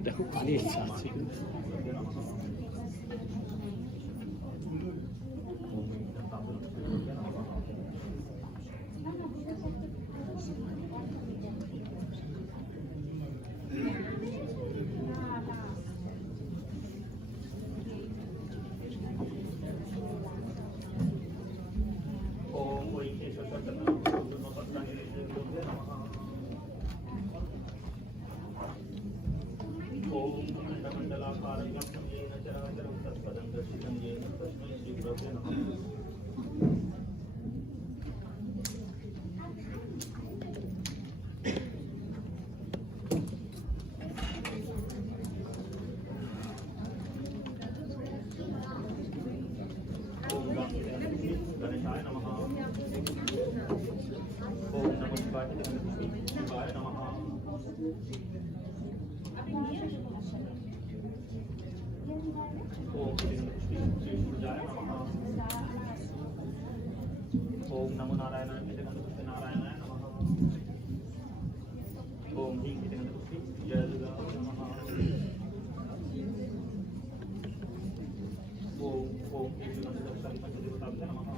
देखो खाली ओम नमो नारायणाय नारायणाय नमः। ओम ह्रीं जय दुर्गा नमः। ओम नमः।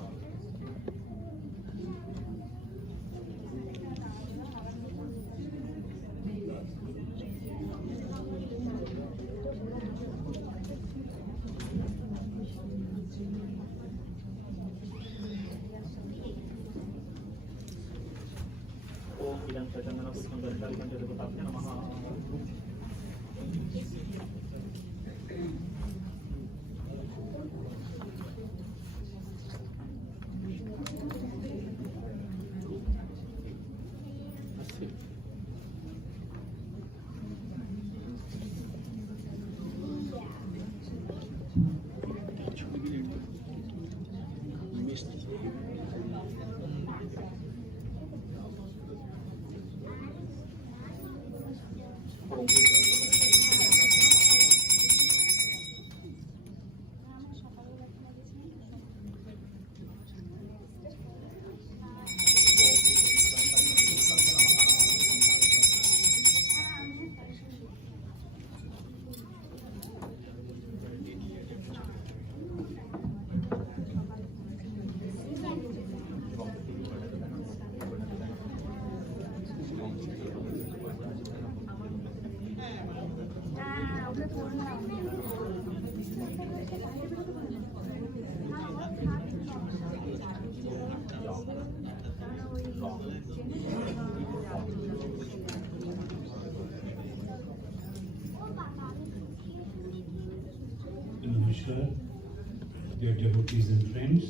Dear devotees and friends,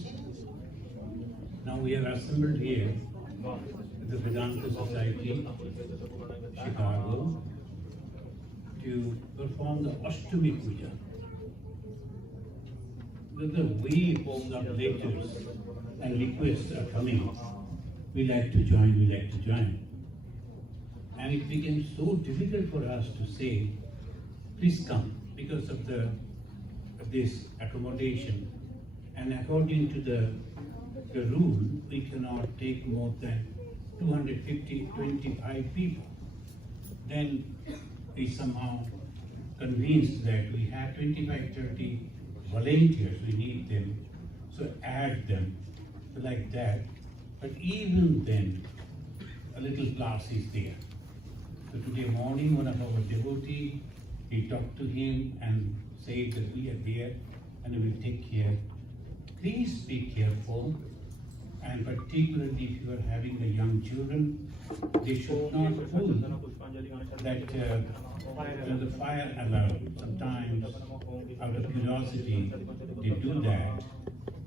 now we are assembled here at the Vedanta Society, Chicago, to perform the Ashtami Puja. With the wave of the letters and requests are coming, we like to join. And it became so difficult for us to say, please come, because of this accommodation. And according to the rule, we cannot take more than 25 people. Then we somehow convinced that we have 25-30 volunteers, we need them, so add them, like that. But even then, a little class is there. So today morning, one of our devotees, we talked to him and said that we are there and we will take care. Please be careful, and particularly if you are having the young children, they should not pull that the fire alarm. Sometimes, out of curiosity, they do that.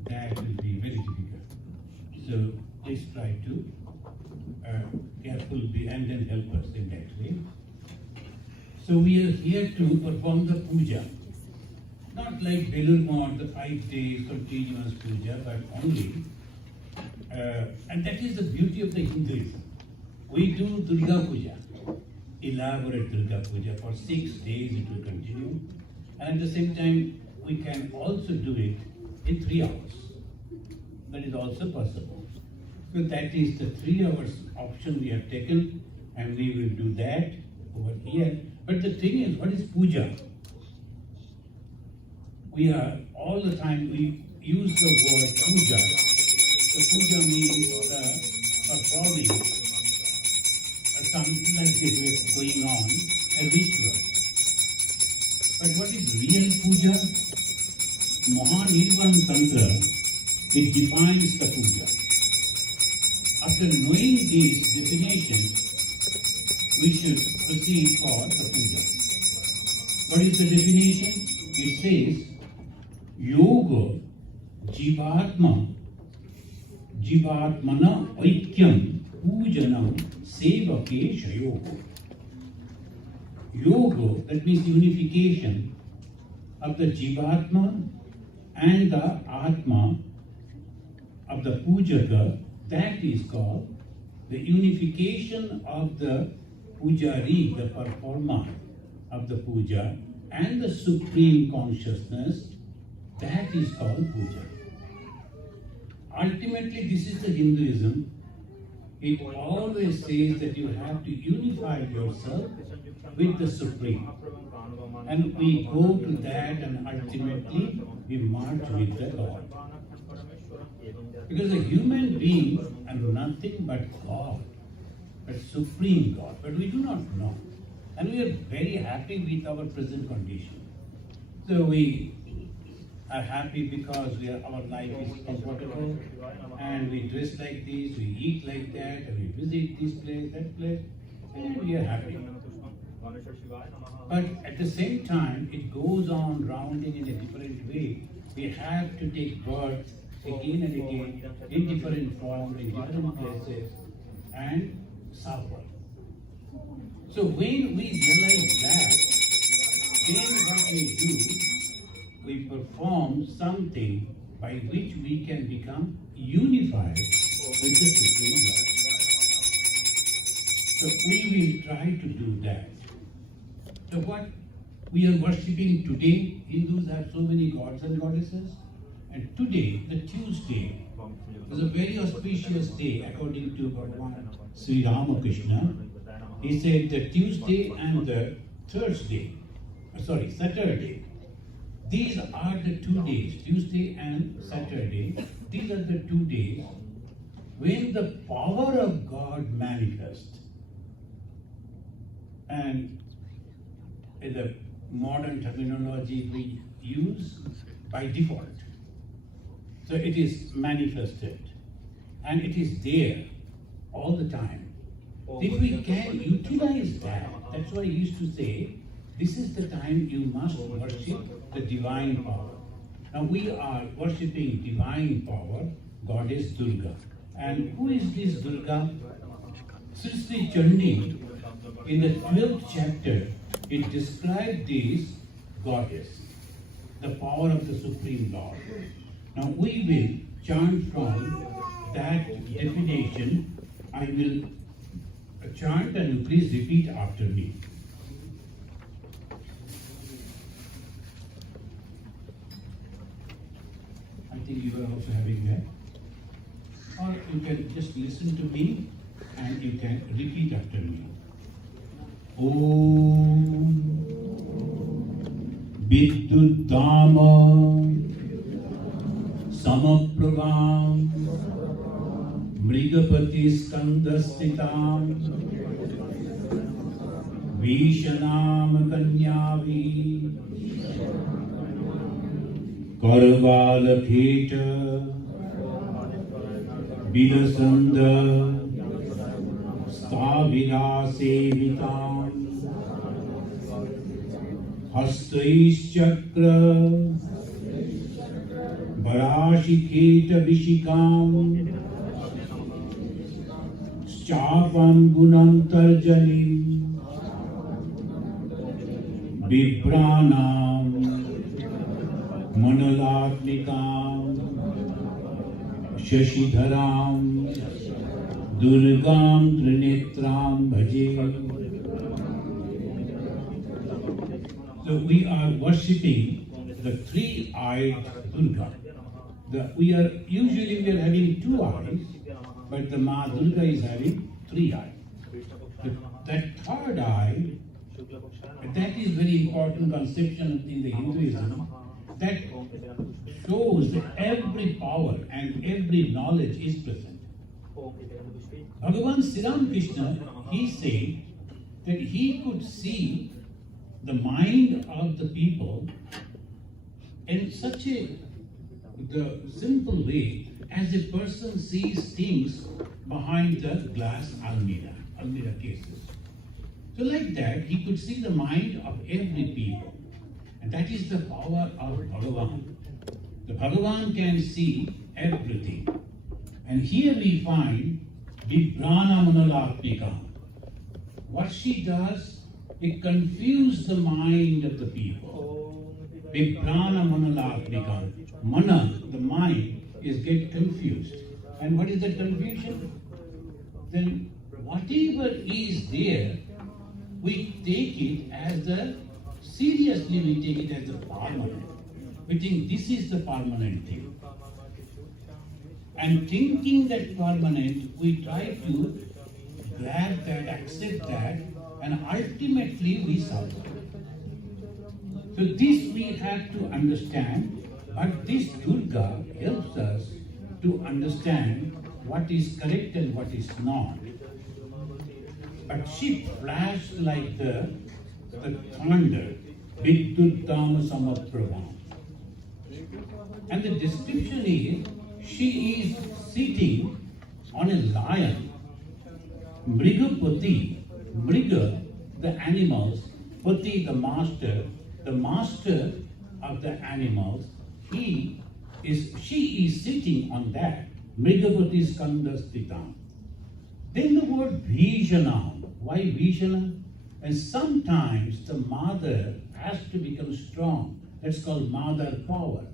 That will be very difficult. So please try to careful be and then help us in that way. So we are here to perform the puja. Not like Belur, the 5 days continuous puja, but only, and that is the beauty of the Hinduism. We do Durga Puja, elaborate Durga Puja for 6 days it will continue, and at the same time we can also do it in 3 hours. That is also possible. So that is the 3 hours option we have taken, and we will do that over here. But the thing is, what is puja? We are all the time we use the word puja. So puja means performing something like this is going on, a ritual. But what is real puja? Vedanta and Tantra, it defines the puja. After knowing these definitions, we should proceed for the puja. What is the definition? It says, Yoga Jivatmana Aikyam Pujanam Sevakesha Yoga. Yoga, that means unification of the Jivatma and the Atma of the Pujaka, that is called the unification of the Pujari, the performer of the puja, and the supreme consciousness, that is called puja. Ultimately, this is the Hinduism. It always says that you have to unify yourself with the Supreme. And we go to that, and ultimately we merge with the God. Because a human being are nothing but God, but Supreme God. But we do not know. And we are very happy with our present condition. So we are happy because our life is comfortable, and we dress like this, we eat like that, and we visit this place, that place, and we are happy. But at the same time, it goes on rounding in a different way. We have to take birth again and again, in different forms, in different places, and suffer. So when we realize that, then what we do, we perform something by which we can become unified with the Supreme Lord. So we will try to do that. So what we are worshipping today, Hindus have so many gods and goddesses, and today, the Tuesday, is a very auspicious day according to Bhagavan Sri Ramakrishna. He said the Tuesday and the Saturday, these are the 2 days, Tuesday and Saturday, these are the 2 days when the power of God manifests. And in the modern terminology we use, by default. So it is manifested, and it is there all the time. If we can utilize that, that's why I used to say, this is the time you must worship the divine power. Now we are worshipping divine power, Goddess Durga. And who is this Durga? Sri Chandi, in the 12th chapter, it described this goddess, the power of the Supreme Lord. Now we will chant from that definition. I will chant, and you please repeat after me. I think you are also having that. Or you can just listen to me and you can repeat after me. Om Vidyutama Samaprabham Mrigapati Skandastitam Vishanam Kanyavi Karvala Theta Vidasanda Stavila Sevitam Hastaish Chakra Varashiketa Vishikam Chapam Gunantarjanim Vibranam Manalatnikam Shashidharam Durgam Trinetram Bhaje. So we are worshipping the three-eyed Durga. We are having 2 eyes, but the Ma Durga is having 3 eyes. But that third eye, that is very important conception in the Hinduism, that shows that every power and every knowledge is present. Bhagavan Sri Ram Krishna, he said that he could see the mind of the people in such the simple way as a person sees things behind the glass almirah cases. So like that, he could see the mind of every people. And that is the power of Bhagavan. The Bhagavan can see everything. And here we find Viprana Manalapika. What she does, it confuses the mind of the people. Viprana Manalapika. Mana, the mind, is get confused. And what is that confusion? Then whatever is there, we take it as seriously we take it as the permanent. We think this is the permanent thing. And thinking that permanent, we try to grab that, accept that, and ultimately we suffer. So this we have to understand, but this Durga helps us to understand what is correct and what is not. But she flashed like the thunder, Vidyuttam Samaprabha. And the description is, she is sitting on a lion. Mrigapati, Mriga, the animals, Pati, the master of the animals, she is sitting on that. Mrigapati Skandasthitam. Then the word Vijana. Why Vijana? And sometimes the mother has to become strong. That's called mother power.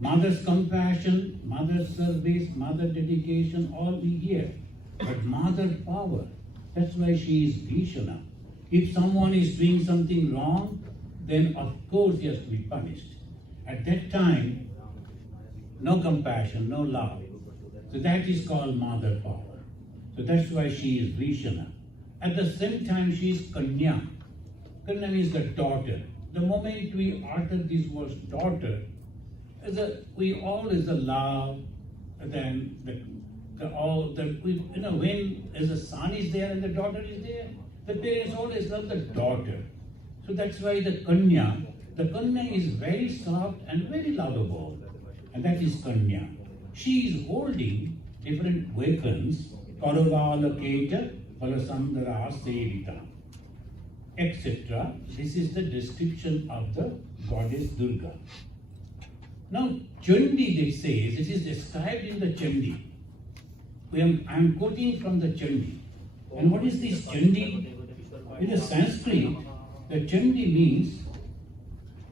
Mother's compassion, mother's service, mother dedication, all we hear. But mother power, that's why she is Vishana. If someone is doing something wrong, then of course he has to be punished. At that time, no compassion, no love. So that is called mother power. So that's why she is Vishana. At the same time, she is Kanya. Kanya means the daughter. The moment we utter this word daughter, we all is the love, then when as a son is there and the daughter is there, the parents always love the daughter. So that's why the Kanya is very soft and very lovable, and that is Kanya. She is holding different weapons, Paravalaketa, Palasandara Sevita, etc. This is the description of the goddess Durga. Now, Chandi, they say, this is described in the Chandi. I am quoting from the Chandi. And what is this Chandi? In the Sanskrit, the Chandi means,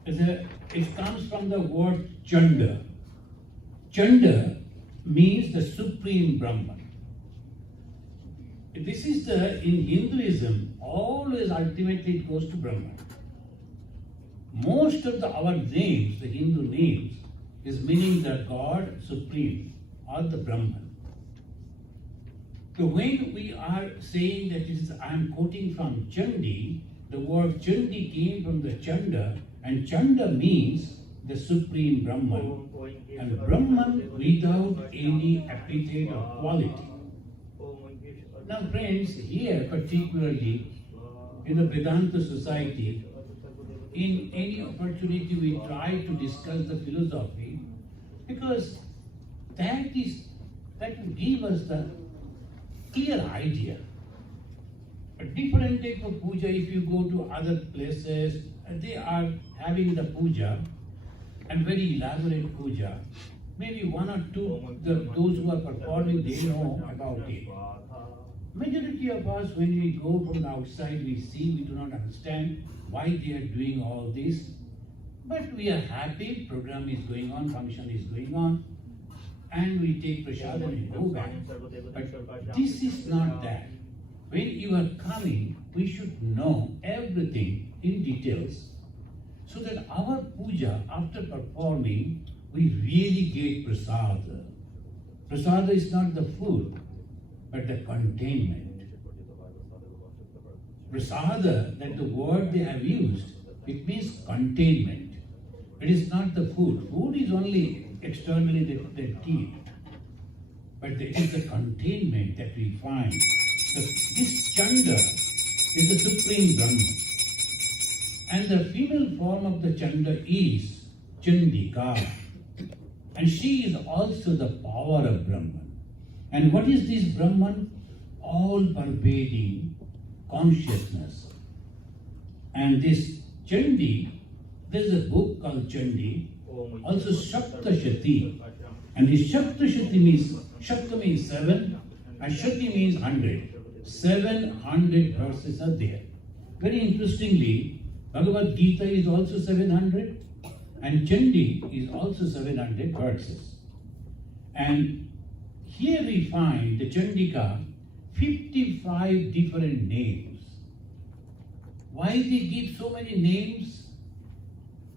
it comes from the word Chanda. Chanda means the supreme Brahman. This is in Hinduism, always ultimately it goes to Brahman. Most of our names, the Hindu names, is meaning the God supreme or the Brahman. So when we are saying that I am quoting from Chandi, the word Chandi came from the Chanda, and Chanda means the supreme Brahman, and Brahman without any epithet or quality. Now friends, here particularly in the Vedanta society, in any opportunity we try to discuss the philosophy, because that will give us the clear idea. A different type of puja, if you go to other places, they are having the puja, and very elaborate puja. Maybe one or two, those who are performing, they know about it. Majority of us, when we go from the outside, we see, we do not understand why they are doing all this. But we are happy, program is going on, function is going on, and we take prasad and we go back. But this is not that. When you are coming, we should know everything in details, so that our puja, after performing, we really get prasad. Prasada is not the food, but the containment. Prasada, that the word they have used, it means containment. It is not the food. Food is only externally the teeth. But it is the containment that we find. This Chanda is the supreme Brahman. And the female form of the Chanda is Chandika. And she is also the power of Brahman. And what is this Brahman? All-pervading consciousness. And this Chandi, there's a book called Chandi, also Saptashati. And the Saptashati means, Shapta means 7, and Shati means 100. 700 verses are there. Very interestingly, Bhagavad Gita is also 700, and Chandi is also 700 verses. And here we find the Chandika, 55 different names. Why they give so many names?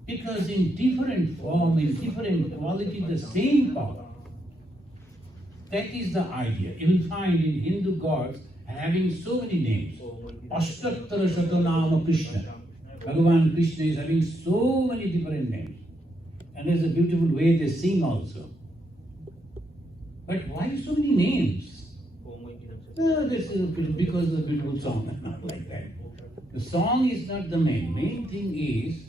Because in different form, in different quality, the same power. That is the idea. You will find in Hindu gods having so many names. Ashtattara Shatanama Krishna. Bhagavan Krishna is having so many different names. And there's a beautiful way they sing also. But why so many names? This is because of the beautiful song, not like that. The song is not the main thing is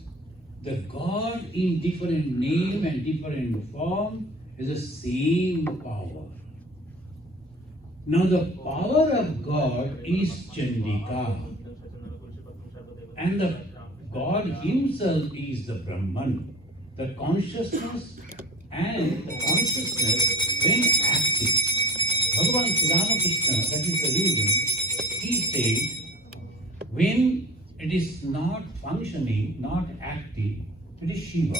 the God in different name and different form is the same power. Now the power of God is Chandika. And the God himself is the Brahman. The consciousness and the consciousness when active. Bhagavan Ramakrishna, that is the reason, he said, when it is not functioning, not active, it is Shiva.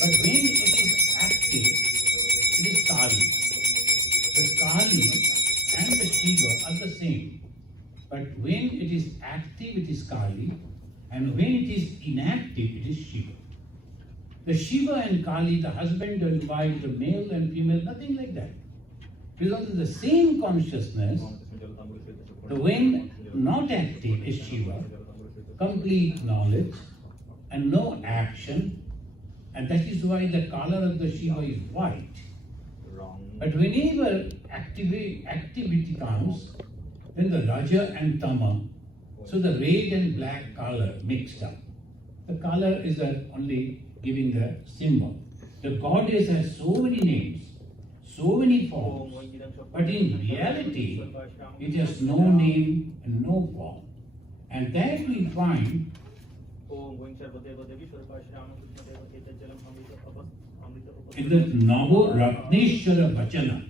But when it is active, it is Kali. The Kali and the Shiva are the same. But when it is active, it is Kali, and when it is inactive, it is Shiva. The Shiva and Kali, the husband and wife, the male and female, nothing like that. Because of the same consciousness, the when not active is Shiva, complete knowledge and no action, and that is why the color of the Shiva is white. But whenever activity comes, then the Raja and Tama, so the red and black color mixed up. The color is only giving the symbol. The goddess has so many names, so many forms, but in reality, it has no name and no form. And that we find in the Navaratri Vachana.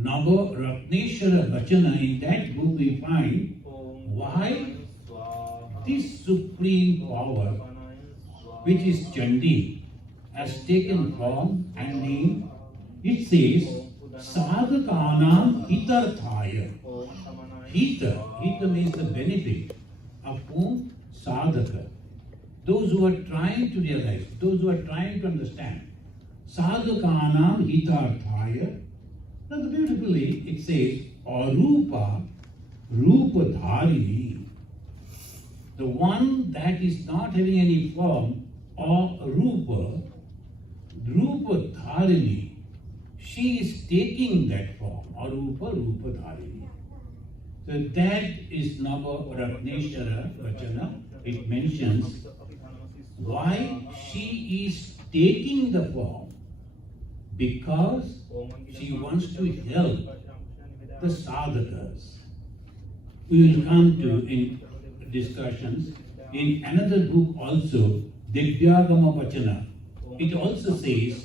Navaratri Vachana, in that book we find why this supreme power, which is Chandi, has taken form and name. It says, Sadhakanam hitarthaya. Hita means the benefit of whom? Sadhaka. Those who are trying to realize, those who are trying to understand. Sadhakanam hitarthaya. Now beautifully it says, Arupa Rupa Dharini. The one that is not having any form, or Rupa Dharini. She is taking that form, Arupa Rupa Dharini. So that is Navaratneshwara Vachana. It mentions why she is taking the form, because she wants to help the sadhakas. We will come to in discussions in another book also, Divyagama Vachana. It also says,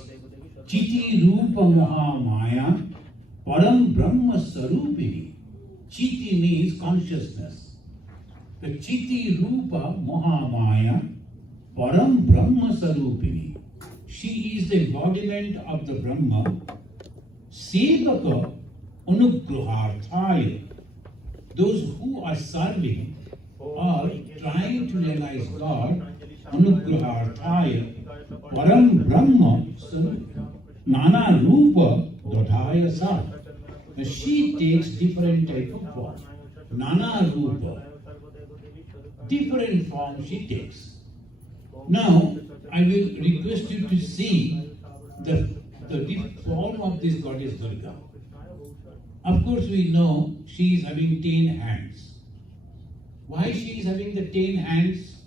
Chiti Rupa Maha Maya Param Brahma Sarupini. Chiti means consciousness. The Chiti Rupa Maha Maya Param Brahma Sarupini. She is the embodiment of the Brahma. Sevaka Anugraharthaya. Those who are serving are trying to realize God. Anugraharthaya Param Brahma Sarupini. Nana Rupa Dodhaya Sa. Now she takes different type of form. Nana Rupa. Different form she takes. Now, I will request you to see the form of this goddess Durga. Of course, we know she is having 10 hands. Why she is having the 10 hands?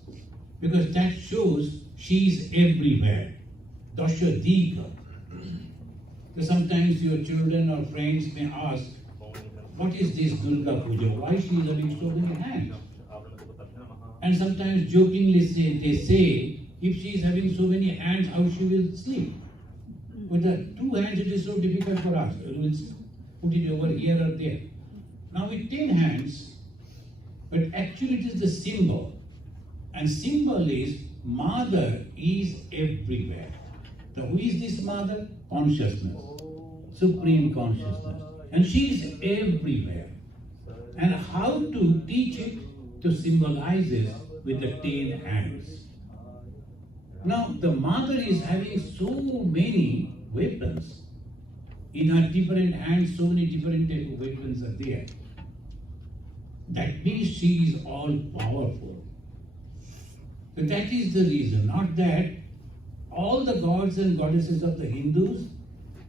Because that shows she is everywhere. Dasha Dika. So sometimes your children or friends may ask, what is this Durga Puja? Why she is having so many hands? And sometimes jokingly they say, if she is having so many hands, how she will sleep? With the 2 hands, it is so difficult for us. We will put it over here or there. Now with 10 hands, but actually it is the symbol. And symbol is Mother is everywhere. So who is this Mother? Consciousness. Supreme consciousness. And she is everywhere. And how to teach it? To symbolize it with the 10 hands. Now the Mother is having so many weapons. In her different hands, so many different type of weapons are there. That means she is all powerful. So that is the reason, not that all the gods and goddesses of the Hindus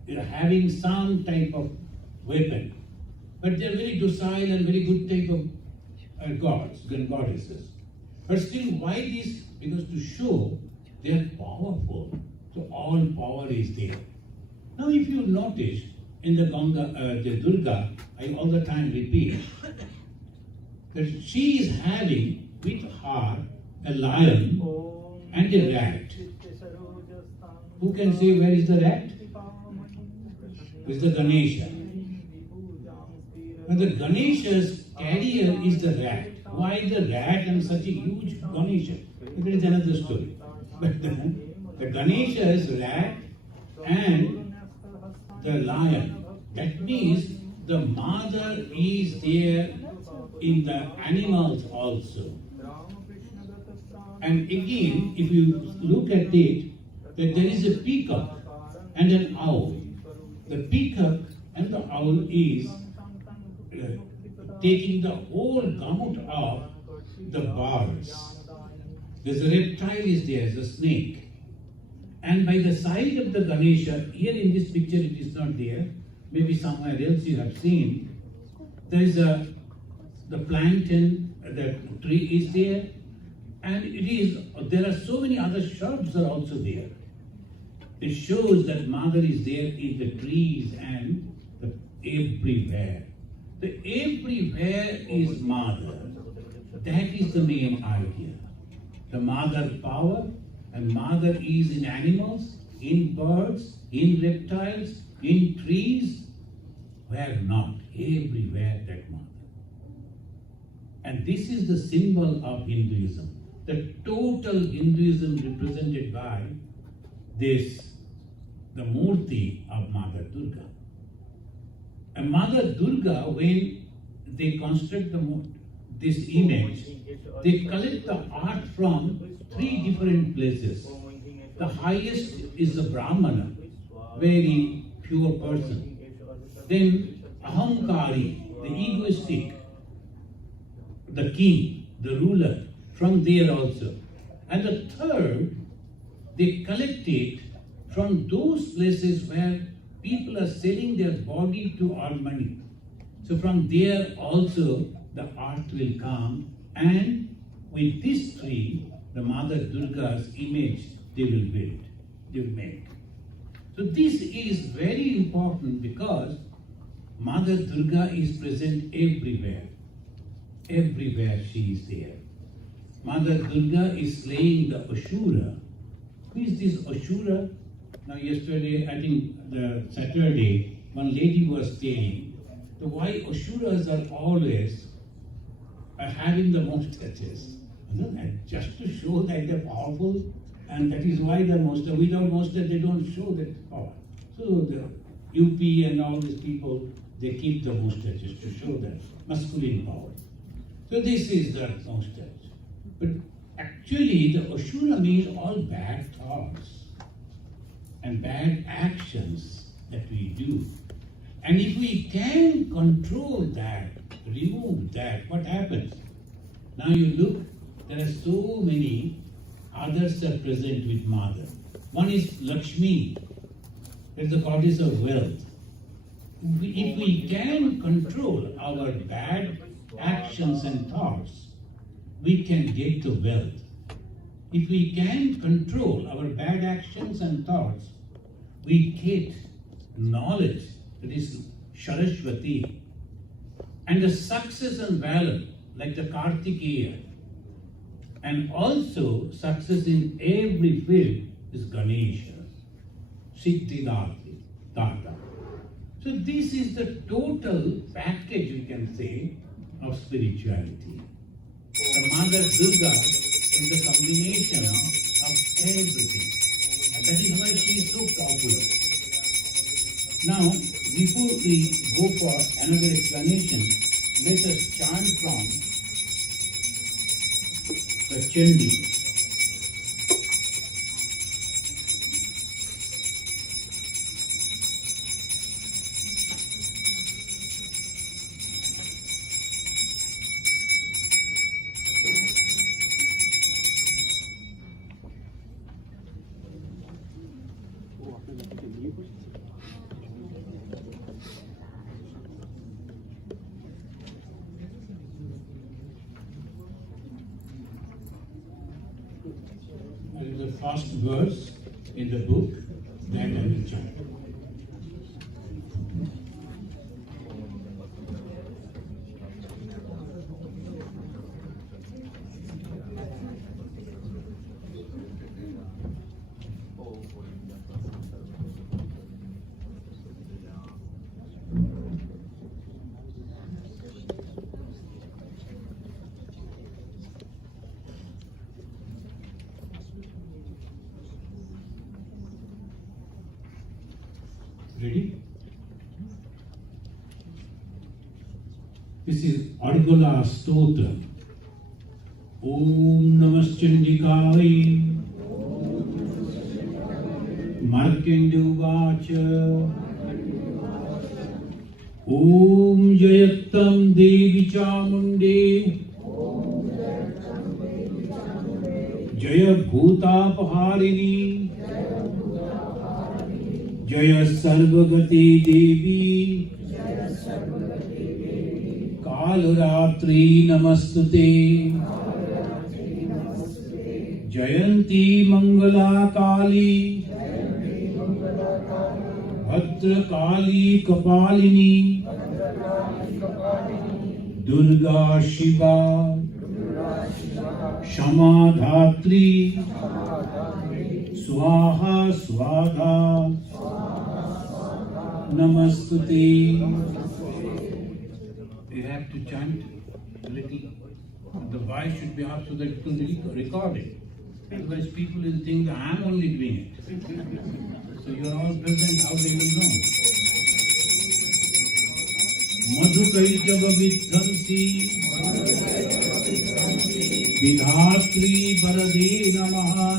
are having some type of weapon. But they are very docile and very good type of gods and goddesses. But still, why this? Because to show they are powerful. So all power is there. Now if you notice in the Durga, I all the time repeat that she is having with her a lion and a rat. Who can say where is the rat? Is the Ganesha. But the Ganesha's carrier is the rat. Why the rat and such a huge Ganesha? It is another story. But the Ganesha's rat and the lion. That means the Mother is there in the animals also. And again, if you look at it, that there is a peacock and an owl. The peacock and the owl is taking the whole gamut of the birds. There's a reptile is there, there's a snake. And by the side of the Ganesha, here in this picture it is not there, maybe somewhere else you have seen, there is the plantain, the tree is there, and there are so many other shrubs are also there. It shows that Mother is there in the trees and everywhere. The everywhere is Mother. That is the main idea. The Mother power, and Mother is in animals, in birds, in reptiles, in trees. Where not? Everywhere that Mother. And this is the symbol of Hinduism. The total Hinduism represented by this, the Murti of Mother Durga. And Mother Durga, when they construct this image, they collect the art from 3 different places. The highest is the Brahmana, very pure person. Then Ahamkari, the egoistic, the king, the ruler, from there also. And the third, they collect it from those places where people are selling their body to earn money. So from there also the art will come, and with these 3, the Mother Durga's image they will build, they will make. So this is very important because Mother Durga is present everywhere. Everywhere she is there. Mother Durga is slaying the Asura. Who is this Asura? Now yesterday, I think the Saturday, one lady was saying, so why Asuras are always having the mustaches? Just to show that they're powerful, and that is why the mustache, without mustache they don't show that power. So the UP and all these people, they keep the mustaches to show that masculine power. So this is the mustache. But actually the Asura means all bad thoughts. and bad actions that we do. And if we can control that, remove that, what happens? Now you look, there are so many others are present with Mother. One is Lakshmi, that is the goddess of wealth. If we can control our bad actions and thoughts, we can get the wealth. If we can control our bad actions and thoughts, we get knowledge, that is Saraswati. And the success and valor, like the Kartikeya. And also success in every field is Ganesha, Siddhidati, Data. So this is the total package, we can say, of spirituality. The Mother Durga is the combination of everything. And that is why she is so popular. Now, before we go for another explanation, let us chant from the Chandi. The first verse in the book that I will chant. Ready? This is Argala Stotra. Om Namas Chandikaya Markandu Vacha Om Jayattam Devi Chamunde Jaya Bhuta Paharini Jaya Sarvagati Devi Kalaratri Namastute Jayanti Mangala Kali Bhadra Kali Kapalini Durga Shiva Shama Dhatri Swaha Swada Namastute. You have to chant a little. The voice should be up so that it can be recorded. Otherwise people will think that I am only doing it. So you are all present, how they will know. Madhu Kaitabha Vidhamsi Vidhatri Varade Namaha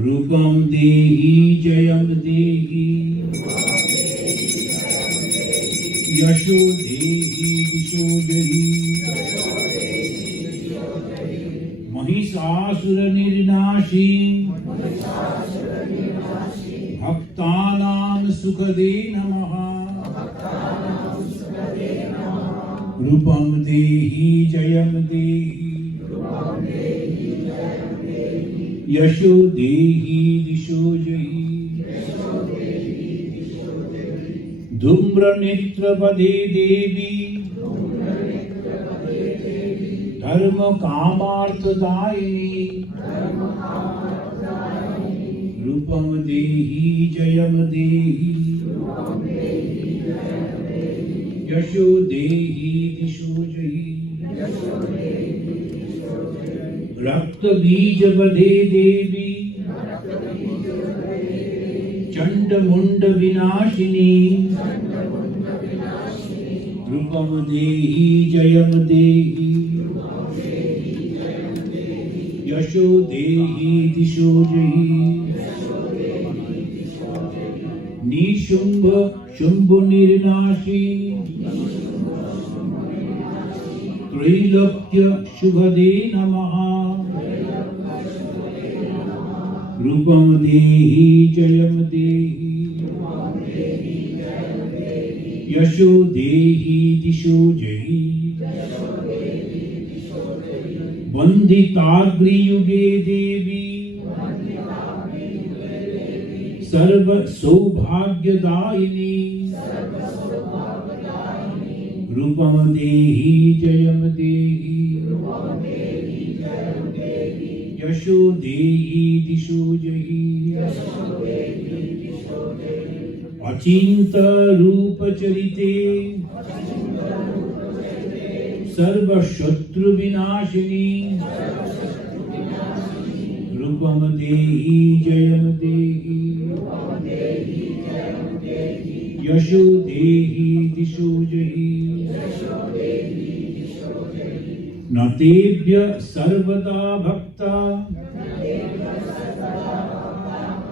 Rupam Dehi Jayam Dehi Yasho Dehi Disho Dehi Mahishasura Nirnashi Bhaktanam Sukhade Namaha Rupam Dehi Jayam Dehi Yasho Dehi Disho Jahi Dhumra Nitra Pade Devi Dharma Kamartha Daini Rupam Dehi Jayam Dehi Yasho Dehi Disho Jahi Rakta Bija Vade Devi Chanda Munda Vinashini Rupam Dehi Jayam Dehi Yasho Dehi Disho Jahi Shumbhu Nirnashi Trilokya Shubhade Namaha Rupam Dehi Jayam Dehi Yasho Dehi Disho Jayi Vanditagri Yuge Devi Sarva Saubhagyadaini Rupam Dehi Jayam Dehi Yasho Dehi Disho Jayi Achinta Rupa Charite Sarva Shatru Vinashini Rupam Dehi Jayam Dehi Yasho Dehi Disho Jayi Natebhya Sarvada Bhakta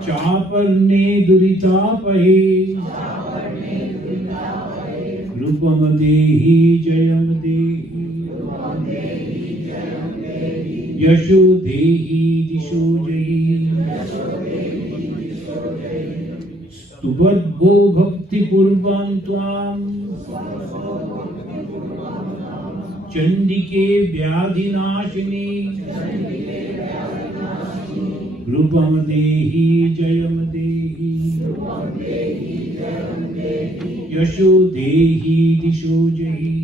Chaparne Duritapahe Rupam Dehi Jayam Dehi Yasho Dehi Disho Jayi Stubadbo Bhakti Purvam Tvam Chandike Vyadhinashini Rupam Dehi Jayam Dehi Yasho Dehi Disho Jayi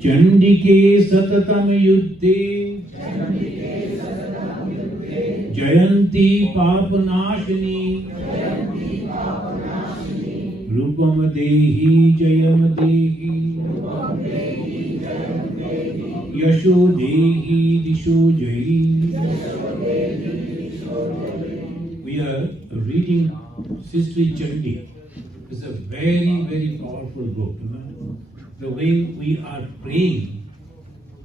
Chandike Satatam Yuddhe Jayanti Papanashini Rupam Dehi Jayam Dehi Yasho Dehi Disho Jayi. We are reading Sister Chandi. It's a very, very powerful book. The way we are praying,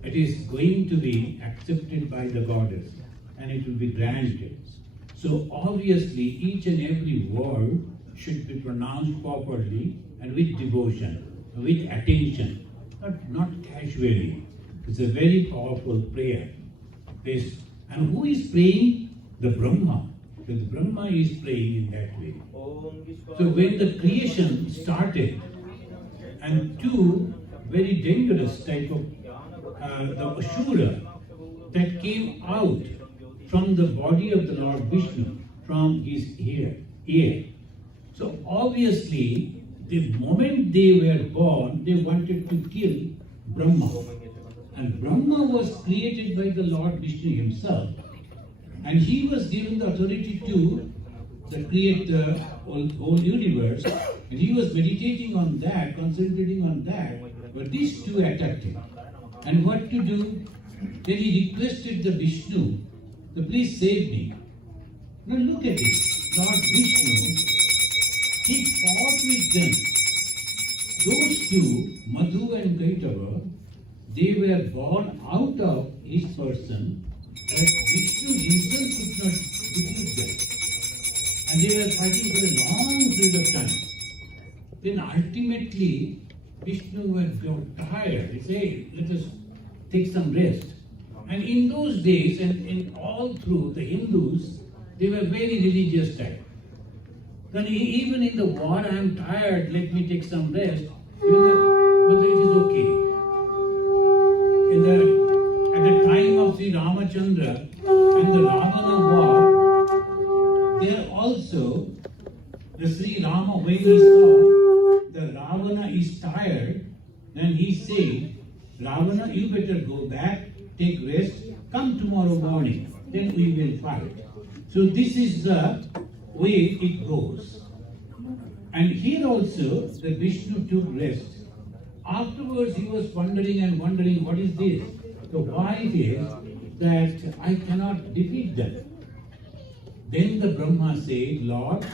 it is going to be accepted by the goddess and it will be granted. So obviously each and every word should be pronounced properly and with devotion, with attention, not casually. It's a very powerful prayer. And who is praying? The Brahma. Because Brahma is praying in that way. So when the creation started, and two very dangerous type of the Asura that came out from the body of the Lord Vishnu, from his ear. So obviously, the moment they were born, they wanted to kill Brahma. And Brahma was created by the Lord Vishnu himself. And he was given the authority to create the whole universe. And he was meditating on that, concentrating on that. But these two attacked him. And what to do? Then he requested the Vishnu, to please save me. Now look at it. Lord Vishnu, he fought with them. Those two, Madhu and Kaitabha, they were born out of his person, but Vishnu himself could not defeat them. And they were fighting for a long period of time. Then ultimately, Vishnu got tired. He said, let us take some rest. And in those days, and in all through the Hindus, they were very religious type. Then even in the war, I am tired, let me take some rest. But it is okay. At the time of Sri Ramachandra and the Ravana war, there also, the Sri Rama, when he saw the Ravana is tired, then he said, Ravana, you better go back, take rest, come tomorrow morning, then we will fight. So this is the way it goes. And here also, the Vishnu took rest. Afterwards, he was wondering and wondering, what is this? So why it is that I cannot defeat them? Then the Brahma said, Lord,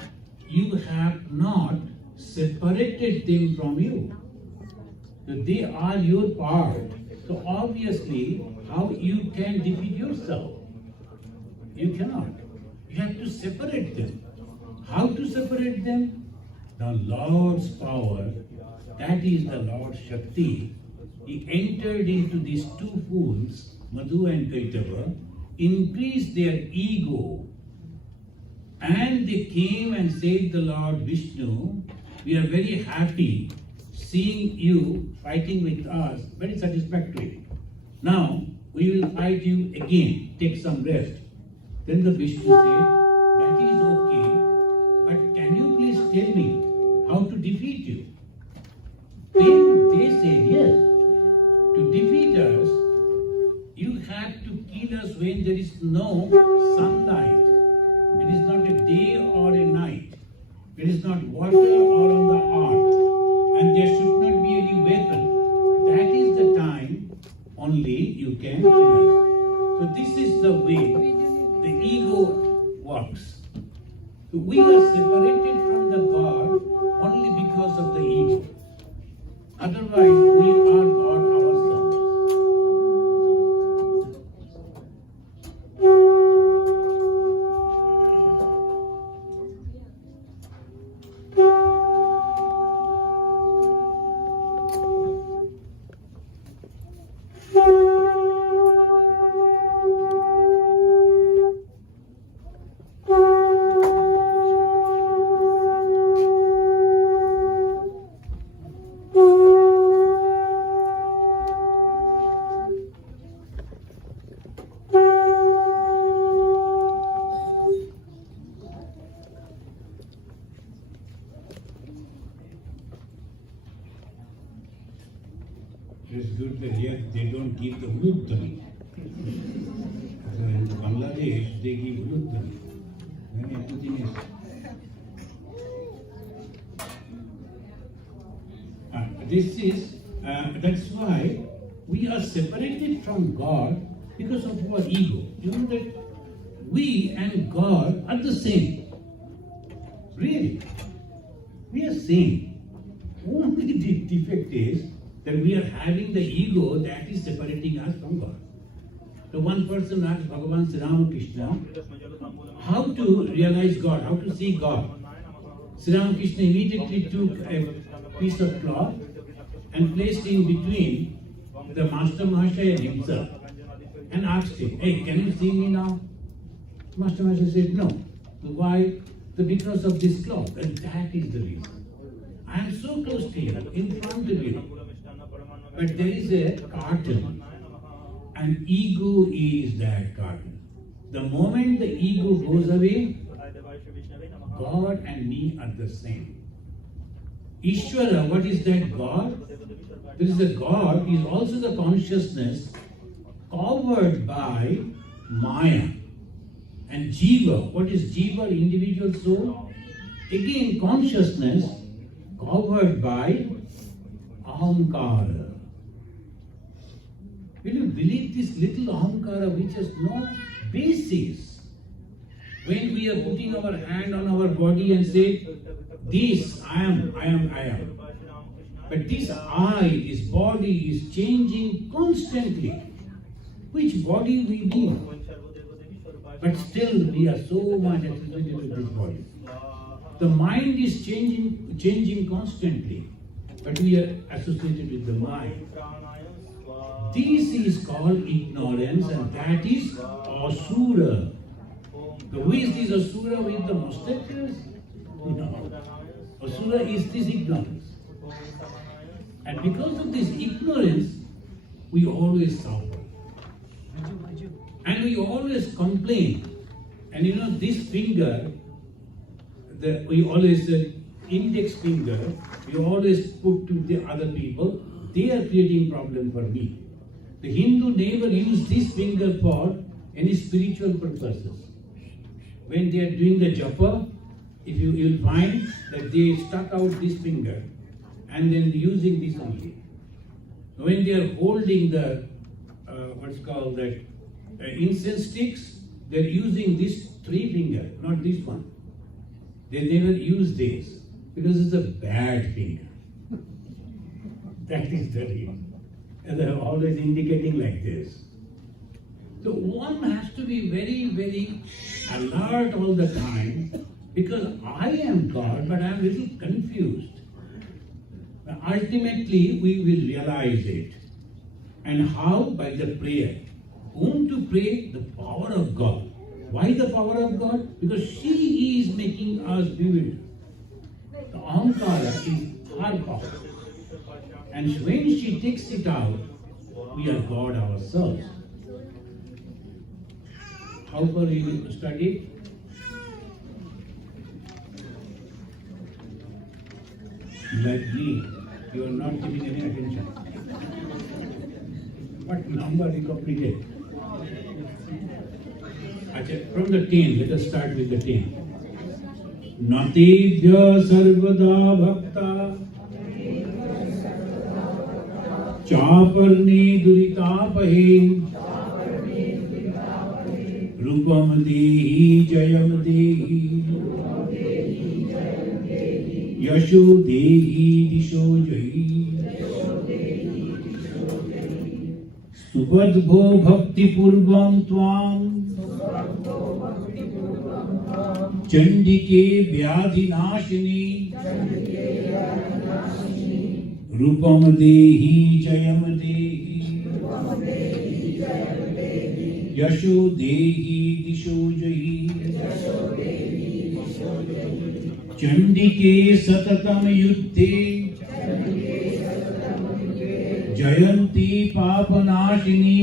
you have not separated them from you. So they are your part. So obviously, how you can defeat yourself? You cannot. You have to separate them. How to separate them? The Lord's power, that is the Lord Shakti. He entered into these two fools, Madhu and Kaitabha, increased their ego, and they came and said, the Lord Vishnu, we are very happy seeing you fighting with us, very satisfactory. Now, we will fight you again, take some rest. Then the Vishnu said, that is okay, but can you please tell me how to defeat you? Then they said, yes, to defeat us, you have to kill us when there is no sunlight. It is not a day or a night. It is not water or on the earth. And there should not be any weapon. That is the time only you can kill us. So this is the way the ego works. So we are separated from the God only because of the ego. Otherwise, we are God ourselves. It's good that here they don't give the uludhani. So in Bangladesh, they give uludhani. Then everything is. That's why we are separated from God because of our ego. You know that we and God are the same. Really. We are same. Only the defect is that we are having the ego that is separating us from God. So one person asked Bhagavan Sri Ramakrishna how to realize God, how to see God. Sri Ramakrishna immediately took a piece of cloth and placed in between the Master Mahashaya and himself and asked him, hey, can you see me now? Master Mahashaya said, no. So why? So because of this cloth, and that is the reason. I am so close to you, in front of you. But there is a curtain, and ego is that curtain. The moment the ego goes away, God and me are the same. Ishvara, what is that God? There is a God, is also the consciousness covered by Maya. And Jiva, what is Jiva, individual soul? Again, consciousness covered by Ahamkara. Will you believe this little Ahamkara which has no basis? When we are putting our hand on our body and say, this, I am. But this I, this body is changing constantly. Which body we need? But still we are so much associated with this body. The mind is changing constantly. But we are associated with the mind. This is called ignorance, and that is Asura. So who is this Asura with the mustaches? No. Asura is this ignorance. And because of this ignorance, we always suffer. And we always complain. And you know, this finger, we always, the index finger, we always put to the other people, they are creating problem for me. The Hindu never use this finger for any spiritual purposes. When they are doing the japa, if you will find that they stuck out this finger and then using this only. When they are holding the, what's called that, incense sticks, they are using this three finger, not this one. They never use this because it's a bad finger. That is the reason. And they are always indicating like this. So one has to be very, very alert all the time Because I am God, but I am a little confused. But ultimately, we will realize it. And how? By the prayer. Whom to pray? The power of God. Why the power of God? Because she is making us vivid. The Ankara is her power. And when she takes it out, we are God ourselves. How far you study? Like me, you are not giving any attention. What number you completed? From the 10, let us start with the 10. Natebhya sarvada bhakta chaparne duritapahe rupam dehi jayam dehi yasho dehi disho jayi subadbho bhakti purvam tvam Chandi vyadhi nashini rupam dehi jayam dehi yasho dehi disho jayi Chandi satatam yuddhe jayanti papanashini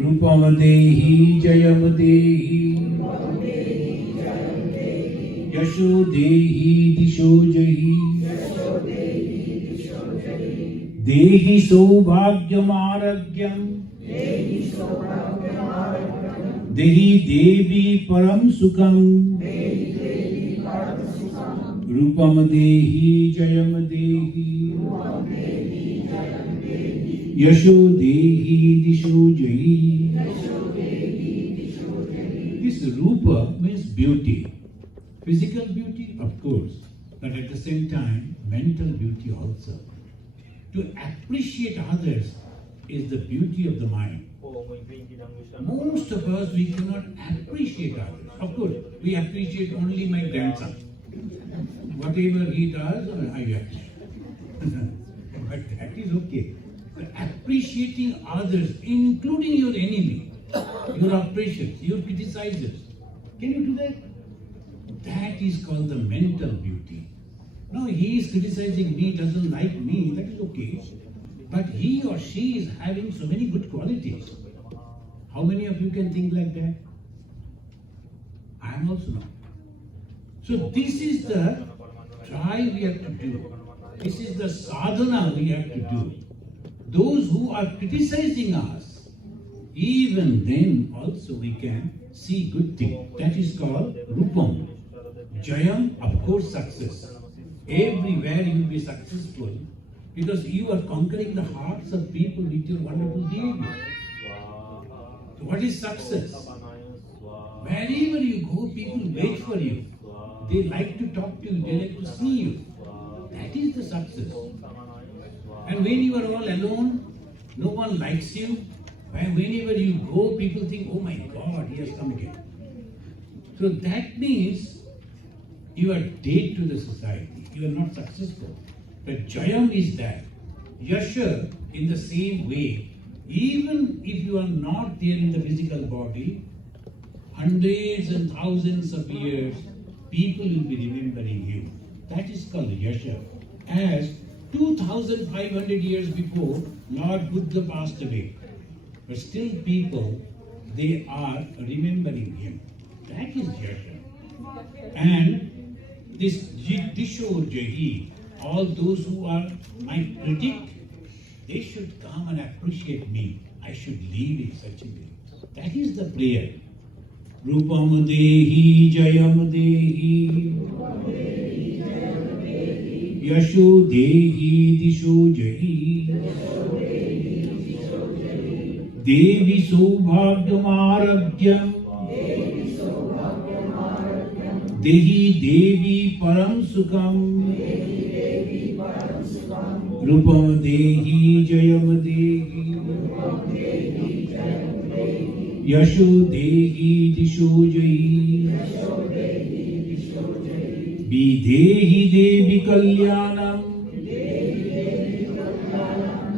rupam dehi jayam dehi Yasho dehi disho jahi Dehi saubhagyam aragyam Dehi devi param sukham Rupam dehi jayam dehi Yasho dehi disho jahi This rupa means beauty. Physical beauty, of course, but at the same time, mental beauty also. To appreciate others is the beauty of the mind. Most of us, we cannot appreciate others. Of course, we appreciate only my grandson. Whatever he does, I appreciate. But that is okay. But appreciating others, including your enemy, your oppressors, your criticizers, can you do that? That is called the mental beauty. No, he is criticizing me, doesn't like me, that is okay. But he or she is having so many good qualities. How many of you can think like that? I am also not. So this is the try we have to do. This is the sadhana we have to do. Those who are criticizing us, even then also we can see good things. That is called rupam. Jayam, of course, success. Everywhere you will be successful because you are conquering the hearts of people with your wonderful behavior. So what is success? Wherever you go, people wait for you. They like to talk to you, they like to see you. That is the success. And when you are all alone, no one likes you. Whenever you go, people think, oh my God, he has come again. So that means you are dead to the society. You are not successful. The Jayam is that. Yasha, in the same way, even if you are not there in the physical body, hundreds and thousands of years, people will be remembering you. That is called Yasha. As 2,500 years before, Lord Buddha passed away. But still people, they are remembering him. That is Yasha. And this Disho Jahi, all those who are my critic, they should come and appreciate me. I should live in such a way. That is the prayer. Rupam Dehi Jayam Dehi Yasho Dehi Disho Jahi Devi Saubhagyam Aragyam Dehi Devi Param Sukham Rupam Dehi Jayam Dehi Yasho Dehi Disho Jahi Videhi Devi Kalyanam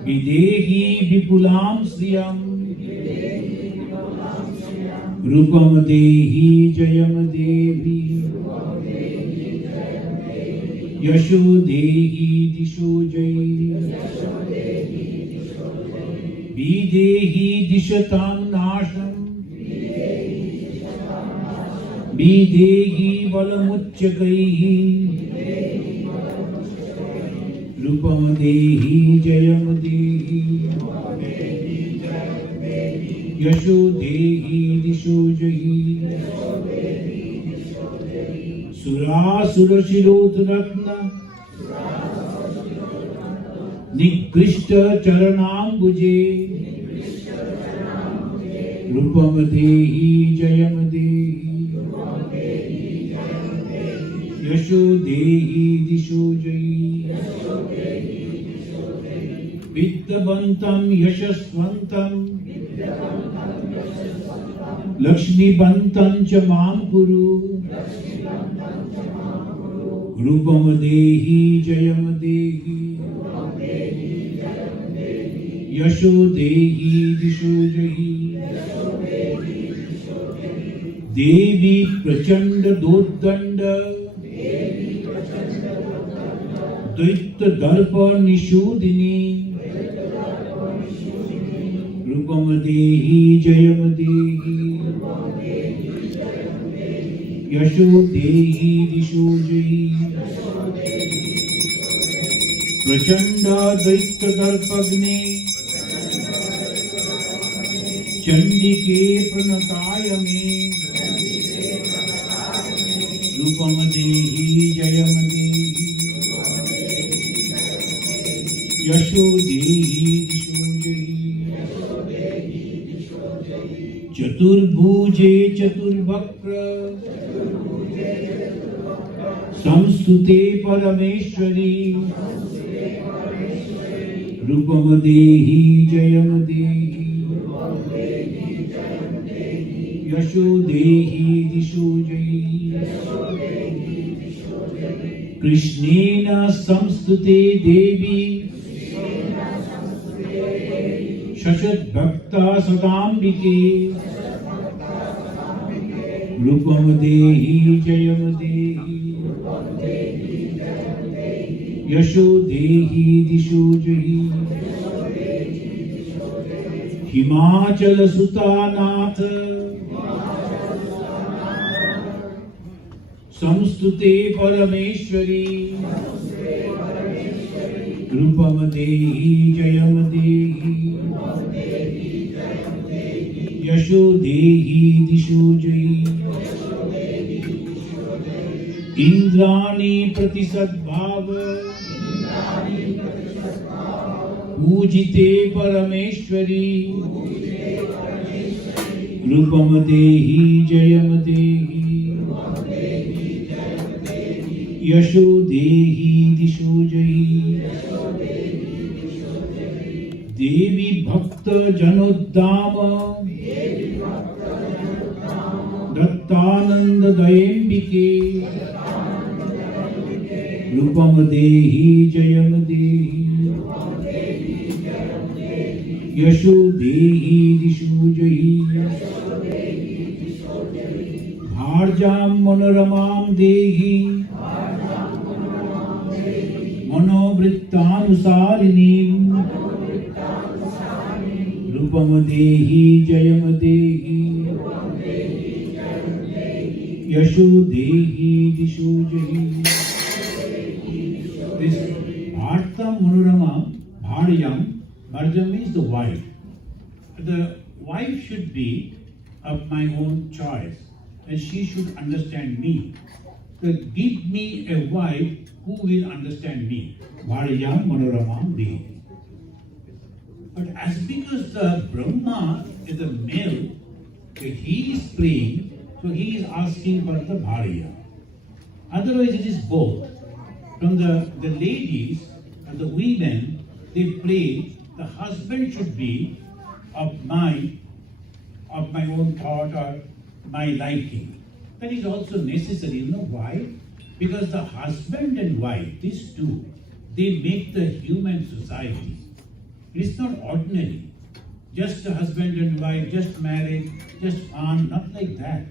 Videhi Vipulam Sriyam Rupam Dehi Jayam Devi Yasho Dehi Disho Jayi Videhi Dishatam Nasham Videhi Valamuchakaihi Rupam Dehi Jayam Dehi Yasho Dehi Disho Jayi Surasura Shirodratna Nikrishta Charanambuje Rupam Dehi Jayam Dehi Yasho Dehi Disho Jayi Vidyavantam Yashasvantam Lakshmi Bantam Chamam Guru Rupam Dehi Jayam Dehi Yasho Dehi Disho Jayi Devi Prachanda Dodanda Daitya Darpa Nishudini Rupam Dehi Jayam Dehi Yasho Dehi Disho Jayi Prachanda Daitya Darpagni Chandi Ke Pranataya Me Rupam Dehi Jayam Dehi Yasho Dehi Disho Jayi Chaturbhuje Chaturbhakra Samstute Parameshwari Rupam Dehi Jayam Dehi Yasho Dehi Disho Jayi Krishnena Samstute Devi Shashat Bhakta Sadambike Rupam Dehi Jayam Dehi Yasho Dehi Disho Jayi Himachala Sutanath Samstute Parameshwari Rupam Dehi Jayam Dehi Yasho Dehi Disho Jayi Indrani Pratisadbhava Pujite Parameshwari Rupam Dehi Jayam Dehi Yasho Dehi Disho Jayi Devi Bhakta Janoddama Dattananda Dayembike Rupam Dehi Jayam Dehi Yasho Dehi Disho Jayi Bharjam Manoramam Dehi Manovrittanusarini Rupam Dehi Jayam Dehi Yasho Dehi Disho Jayi This Bhartam Manoramam Bharyam Bharjam means the wife. The wife should be of my own choice and she should understand me. So give me a wife who will understand me. Bharyam Manoramam Dehi. But as because the Brahma is a male, he is praying, so he is asking for the Bharya. Otherwise it is both. From the ladies and the women, they pray the husband should be of my own thought or my liking. That is also necessary. You know why? Because the husband and wife, these two, they make the human society. It's not ordinary. Just a husband and wife, just married, just fun, not like that.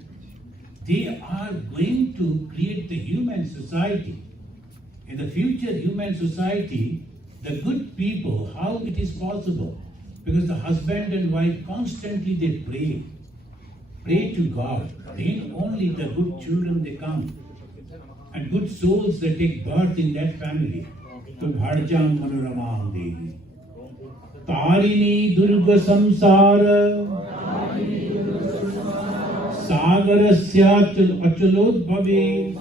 They are going to create the human society. In the future human society, the good people, how it is possible? Because the husband and wife constantly they pray to God. Then only the good children they come. And good souls they take birth in that family. To Bharjam Manoramam Devi. Tarini Durga Samsara Sagarasya Achalod Bhave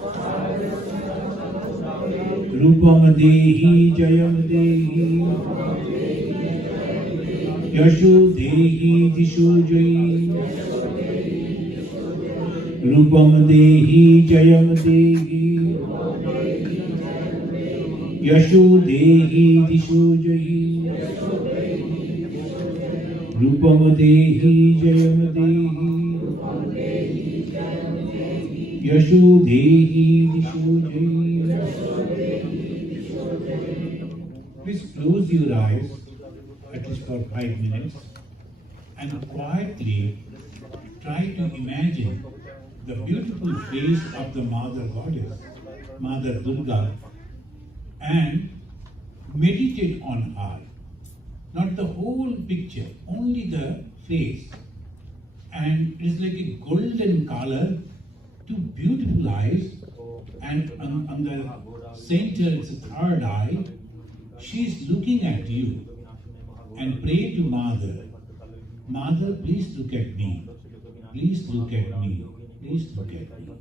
Rupam Dehi Jayam Dehi Yashu Dehi Dishu Jayi Rupam Dehi Jayam Dehi Yashu Dehi Dishu Jayi Rupam Dehi Jayam Dehi Yashu Dehi Dishu Jayi. Please close your eyes, at least for 5 minutes, and quietly try to imagine the beautiful face of the Mother Goddess, Mother Durga, and meditate on her. Not the whole picture, only the face. And it is like a golden color, two beautiful eyes, and on the center it's a third eye. She is looking at you and pray to Mother. Mother, please look at me. Please look at me. Please look at me.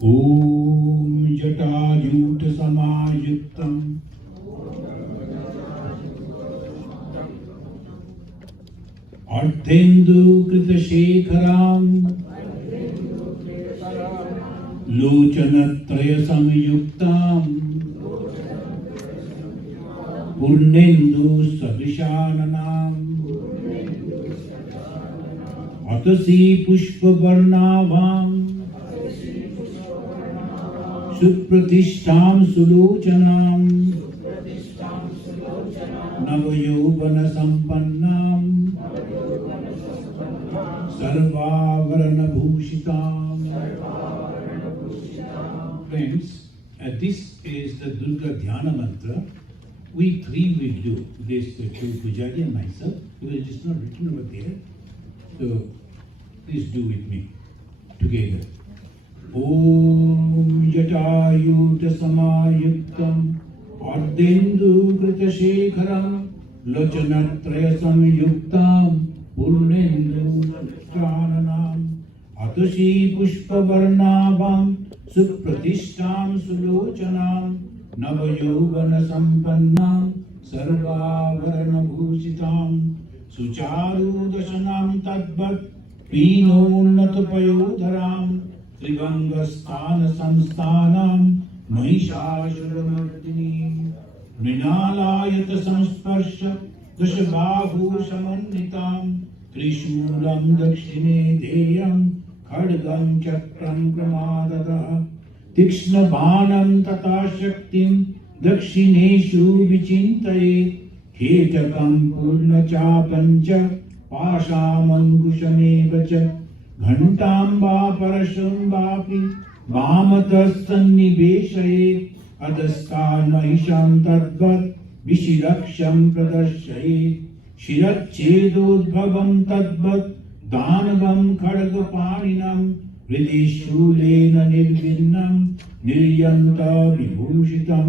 Om Jatajuta Samayuktam Ardhendu Krita Shekharam Lochanatraya Samyuktam Purnendu Sadrishananam Atasi Pushpa Varnavam Supratistham Sulochanam Navayobana Sampannam Sarvavarana Bhushitam. Friends, this is the Durga Dhyana Mantra. We three will do. This two Pujari and myself, because it is not written over there. So please do with me together. Om Jatayuta Samayuktam Ardhendu Krita Shekharam Lochanatraya Samyuktam Purnendu Chananam Atashi Pushpa Varnavam Supratistham Sulochanam नवयौवनसम्पन्नां सर्वाभरणभूषितां सुचारुदशनां तद्वत् पीनोन्नतपयोधरां त्रिभङ्गस्थानसंस्थानां महिषासुरमर्दिनीं मृणालायत संस्पर्श दशबाहुसमन्वितां त्रिशूलं दक्षिणे देयं खड्गं चक्रं क्रमादतः तीक्ष्णबाणं तथा शक्तिं दक्षिणेषु विचिन्तयेत् हेतकं पूर्णचापं च पाशामङ्कुशमेव च घण्टां वा परशुं वापि वामतः अधस्तान् महिषां तद्वत् विशिरक्षं प्रदर्शयेत् शिरच्छेदोद्भवं तद्वत् दानवं खड्गपाणिनं हृदि शूलेन निर्विन्नं निर्यन्त विभूषितं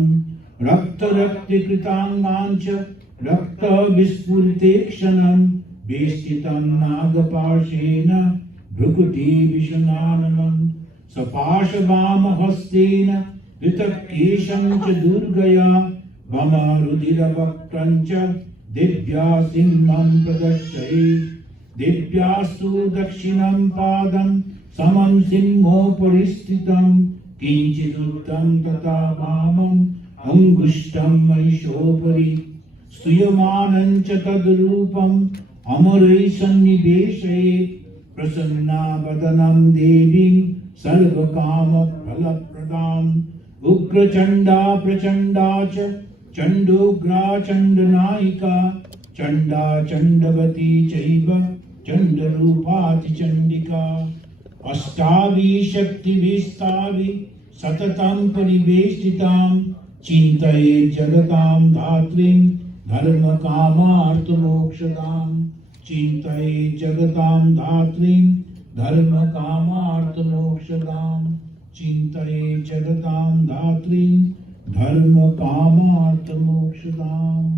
रक्तरक्तिकृताङ्गाञ्च रक्तविस्फुरितेक्षणं वेष्टितं नागपाशेन भ्रुकुटिविषनाननं सपाशवामहस्तेन ऋतकेशं च दुर्गया वमरुधिरवक्त्रं च दिव्या सिंहं प्रदर्शयेत् दिव्यास्तु दक्षिणं पादं समं सिंहोपरि स्थितं किञ्चिदुत्तं तथा वामम् अङ्गुष्ठं महिषोपरि स्तूयमानं च तद्रूपम् अमरैः सन्निवेशयेत् प्रसन्ना वदनं देवीं सर्वकामफलप्रदाम् उग्रचण्डा प्रचण्डा च चण्डोग्रा चण्डनायिका चण्डा चण्डवती चैव चण्डरूपातिचण्डिका अष्टाभिशक्तिभिस्ताभिः सततं परिवेष्टितां चिन्तयेत् जगतां धात्रीं धर्मकामार्थमोक्षदां चिन्तयेत् जगतां धात्रीं धर्मकामार्थमोक्षदां चिन्तयेत् जगतां धात्रीं धर्मकामार्थमोक्षदाम्।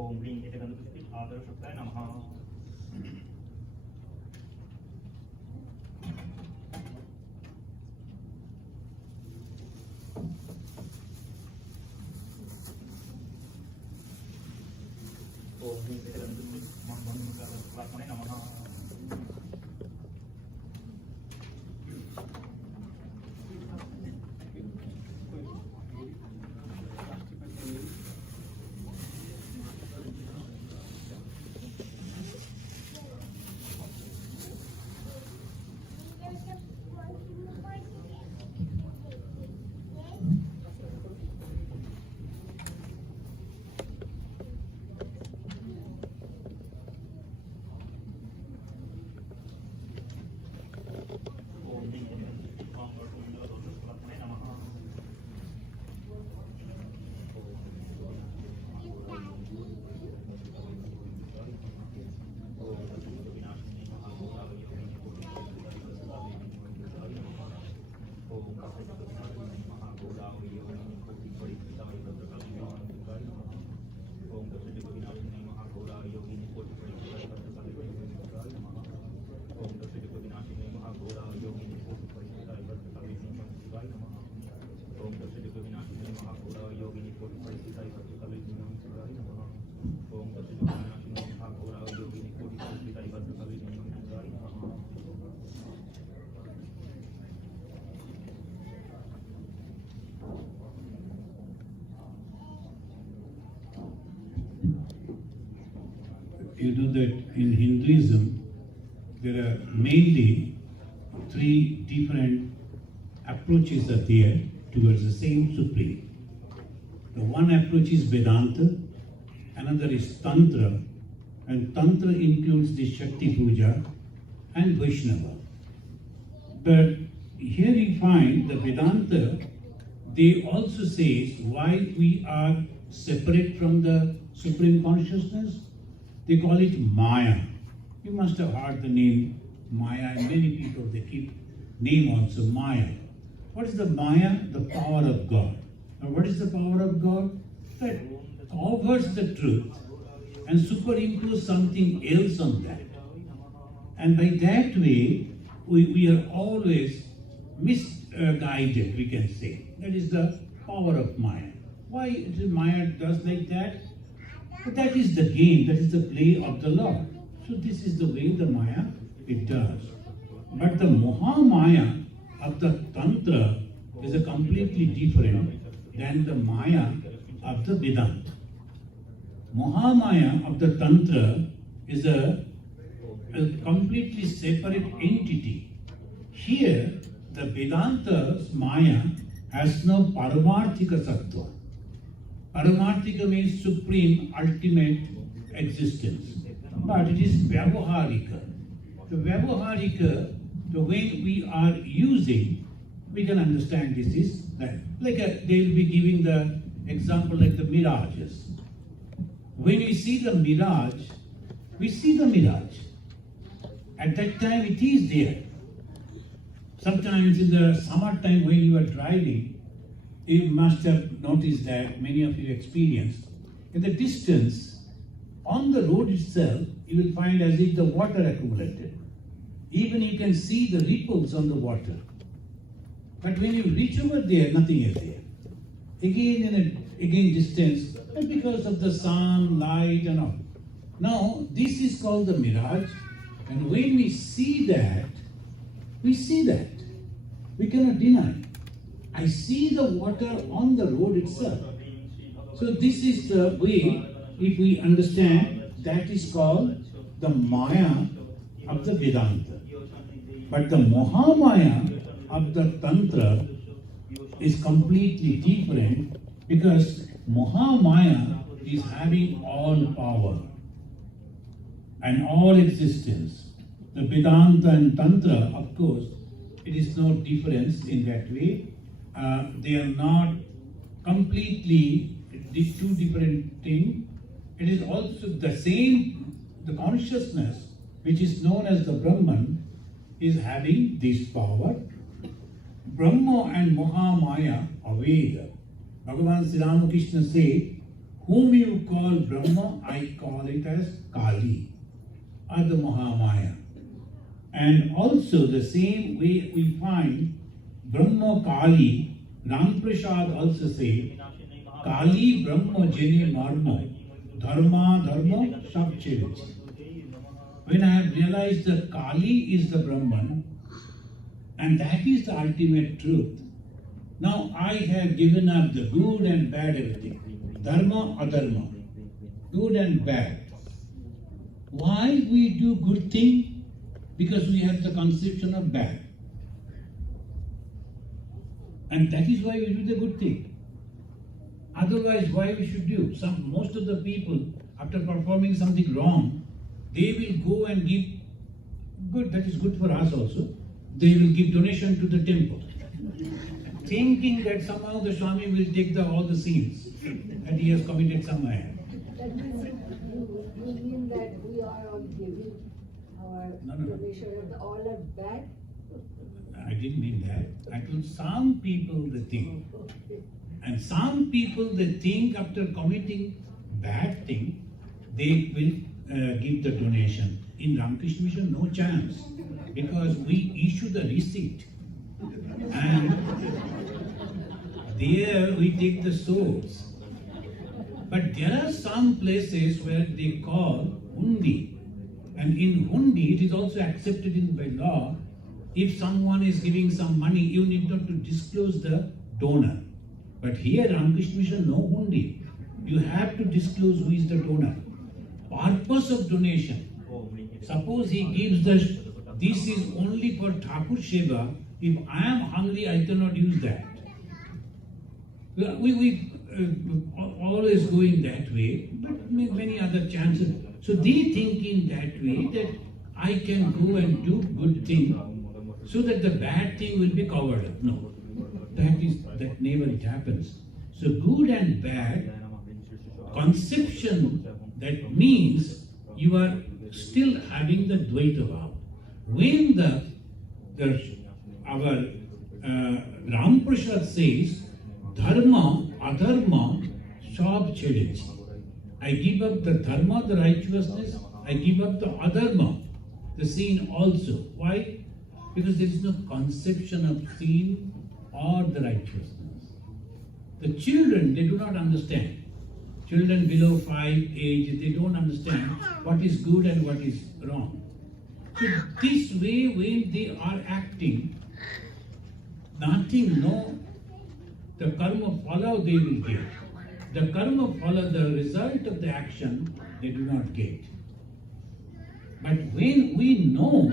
ओम ह्रीं गणपति आदर्शक्ताय नमः। ओम ह्रीं गणपति महागणपति नमः। you know that in Hinduism, there are mainly three different approaches are there towards the same Supreme. The one approach is Vedanta, another is Tantra, and Tantra includes the Shakti Puja and Vaishnava. But here you find the Vedanta, they also says why we are separate from the Supreme Consciousness. They call it Maya. You must have heard the name Maya, and many people they keep name also Maya. What is the Maya? The power of God. Now what is the power of God? That covers the truth and superimpose something else on that. And by that way, we are always misguided, we can say. That is the power of Maya. Why Maya does like that? But that is the game, that is the play of the Lord. So this is the way the Maya it does. But the Mahamaya of the Tantra is a completely different than the Maya of the Vedanta. Mahamaya of the Tantra is a completely separate entity. Here, the Vedanta's Maya has no Paramarthika Sattva. Paramarthika means supreme, ultimate existence. But it is Vyavaharika. The Vyavaharika, the way we are using, we can understand this is that. Like they will be giving the example like the mirages. When we see the mirage, we see the mirage. At that time it is there. Sometimes in the summertime when you are driving, you must have noticed that many of you experienced. In the distance, on the road itself, you will find as if the water accumulated. Even you can see the ripples on the water. But when you reach over there, nothing is there. Again distance, and because of the sun, light and all. Now, this is called the mirage. And when we see that, we see that. We cannot deny. I see the water on the road itself. So this is the way, if we understand, that is called the Maya of the Vedanta. But the Mahamaya of the Tantra is completely different because Mahamaya is having all power and all existence. The Vedanta and Tantra, of course, it is no difference in that way. They are not completely two different things. It is also the same, the consciousness which is known as the Brahman is having this power. Brahma and Mahamaya are Veda. Bhagavan Sri Ramakrishna said, whom you call Brahma, I call it as Kali, or the Mahamaya. And also the same way we find Brahma Kali, Ram Prasad also say, Kali Brahma Jene Marma, Dharma Dharma Shakchevich. When I have realized that Kali is the Brahman, and that is the ultimate truth, now I have given up the good and bad everything. Dharma, adharma, good and bad. Why we do good thing? Because we have the conception of bad. And that is why we do the good thing. Otherwise, why we should do? Most of the people, after performing something wrong, they will go and give good, that is good for us also. They will give donation to the temple, thinking that somehow the Swami will take all the sins that he has committed somewhere. That means you mean that we are all giving our donation and all are bad? I didn't mean that. I told some people they think. And some people they think after committing bad thing, they will give the donation. In Ramakrishna Mission, no chance. Because we issue the receipt. And there we take the souls. But there are some places where they call hundi. And in hundi, it is also accepted by law. If someone is giving some money, you need not to disclose the donor. But here, Ramakrishna Mission, no hundi. You have to disclose who is the donor. purpose of donation. Suppose he gives this is only for Thakur Seva. If I am hungry, I cannot use that. We always going that way, but many other chances. So they think in that way that I can go and do good thing so that the bad thing will be covered up. No, that never happens. So good and bad conception, that means you are still having the Dvaita Bhava. When our Ram Prasad says, Dharma, Adharma, Sab challenge. I give up the Dharma, the righteousness, I give up the Adharma, the sin also. Why? Because there is no conception of sin or the righteousness. The children, they do not understand. Children below 5 age, they don't understand what is good and what is wrong. So this way, when they are acting, nothing, no, the karma follow they will get. The karma follow the result of the action, they do not get. But when we know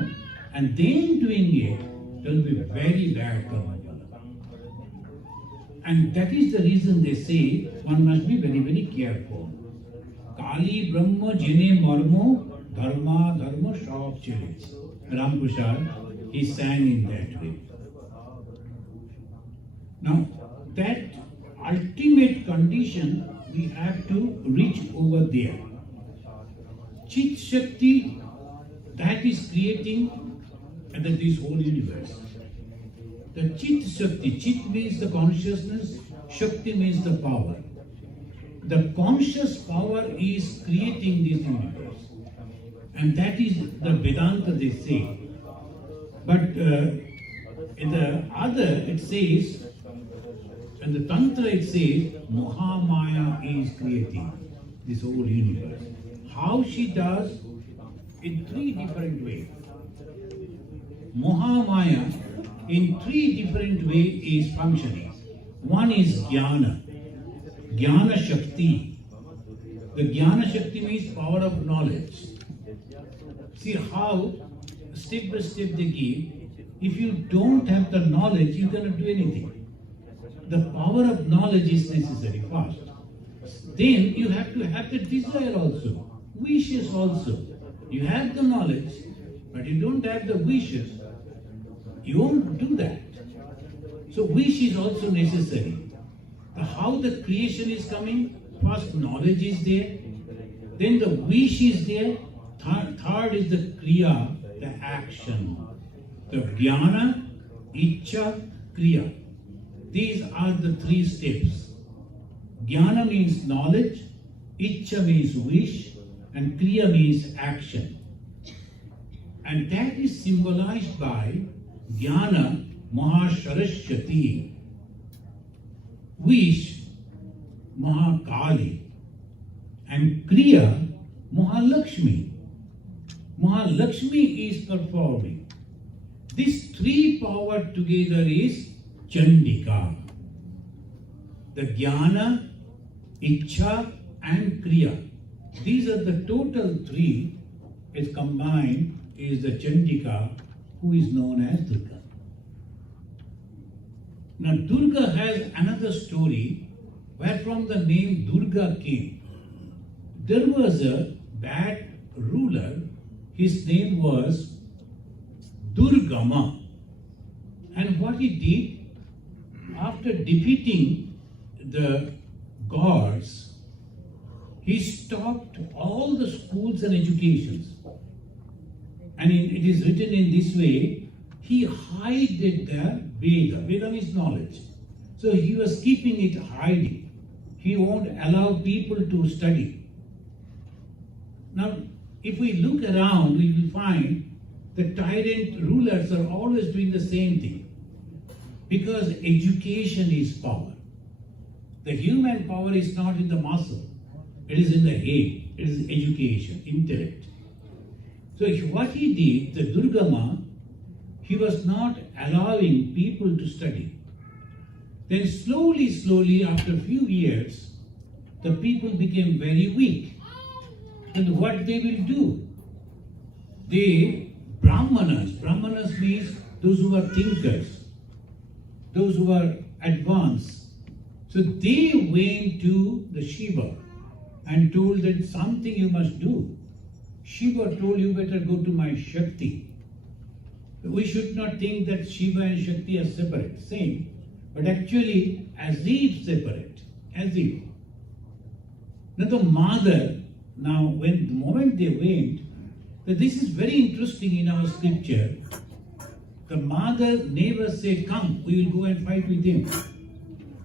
and then doing it, there will be very bad karma. And that is the reason they say one must be very, very careful. Kali Brahma Jene Marmo Dharma Dharma Shab Challenge. Ram Prasad, he sang in that way. Now, that ultimate condition we have to reach over there. Chit Shakti, that is creating this whole universe. The Chit Shakti, Chit means the consciousness, Shakti means the power. The conscious power is creating this universe. And that is the Vedanta they say. But in the other it says, in the Tantra it says, Mahamaya is creating this whole universe. How she does? In 3 different ways. Mahamaya in 3 different ways is functioning. One is Jnana, Jnana Shakti. The Jnana Shakti means power of knowledge. See how step by step they give. If you don't have the knowledge, you cannot do anything. The power of knowledge is necessary first. Then you have to have the desire also, wishes also. You have the knowledge, but you don't have the wishes. You won't do that. So wish is also necessary. How the creation is coming, first knowledge is there, then the wish is there, third is the kriya, the action. The jnana, ichcha, kriya. These are the 3 steps. Jnana means knowledge, ichcha means wish, and kriya means action. And that is symbolized by Jnana Mahasaraswati, wish Mahakali, and Kriya Mahalakshmi. Mahalakshmi is performing. These 3 power together is Chandika. The Jnana, Ichcha and Kriya. These are the total 3 is combined is the Chandika, who is known as Durga. Now Durga has another story where from the name Durga came. There was a bad ruler, his name was Durgama. And what he did, after defeating the gods, he stopped all the schools and educations. And it is written in this way, he hid the Veda. Veda means knowledge. So he was keeping it hiding. He won't allow people to study. Now, if we look around, we will find the tyrant rulers are always doing the same thing. Because education is power. The human power is not in the muscle. It is in the head. It is education, intellect. So what he did, the Durgama, he was not allowing people to study. Then slowly, after a few years, the people became very weak. then what they will do? They, Brahmanas means those who are thinkers, those who are advanced. So they went to the Shiva and told that something you must do. Shiva told you better go to my Shakti. We should not think that Shiva and Shakti are separate, same, but actually as if separate, as if. Now the mother, the moment they went, this is very interesting in our scripture. The mother never said, come, we will go and fight with him.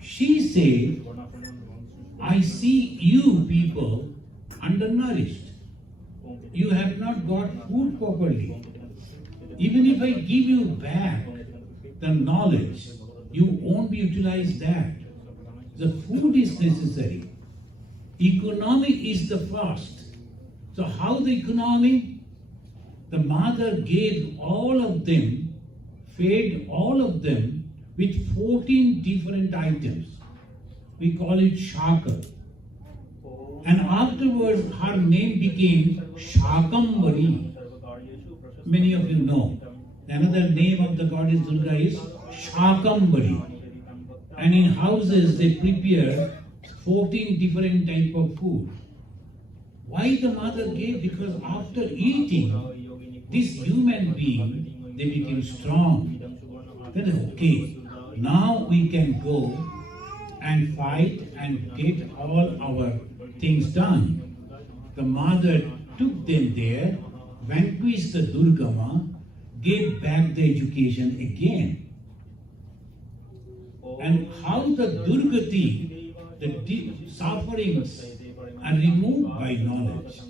She said, I see you people undernourished. You have not got food properly. Even if I give you back the knowledge, you won't utilize that. The food is necessary. Economy is the first. So how the economy? The mother gave all of them, fed all of them with 14 different items. We call it Shaka. And afterwards her name became Shakambari. Many of you know. Another name of the goddess Durga is Shakambari. And in houses they prepare 14 different type of food. Why the mother gave? Because after eating, this human being, they became strong. Then okay, now we can go and fight and get all our things done. The mother took them there, vanquished the Durgama, gave back the education again. And how the Durgati, the deep sufferings are removed by knowledge.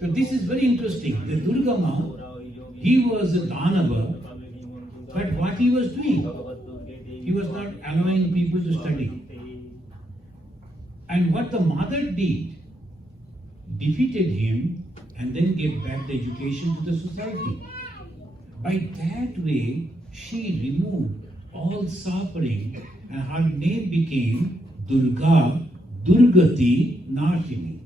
So this is very interesting. The Durgama, he was a Danava, but what he was doing? He was not allowing people to study. And what the mother did, defeated him and then gave back the education to the society. By that way, she removed all suffering and her name became Durga, Durgati Nashini.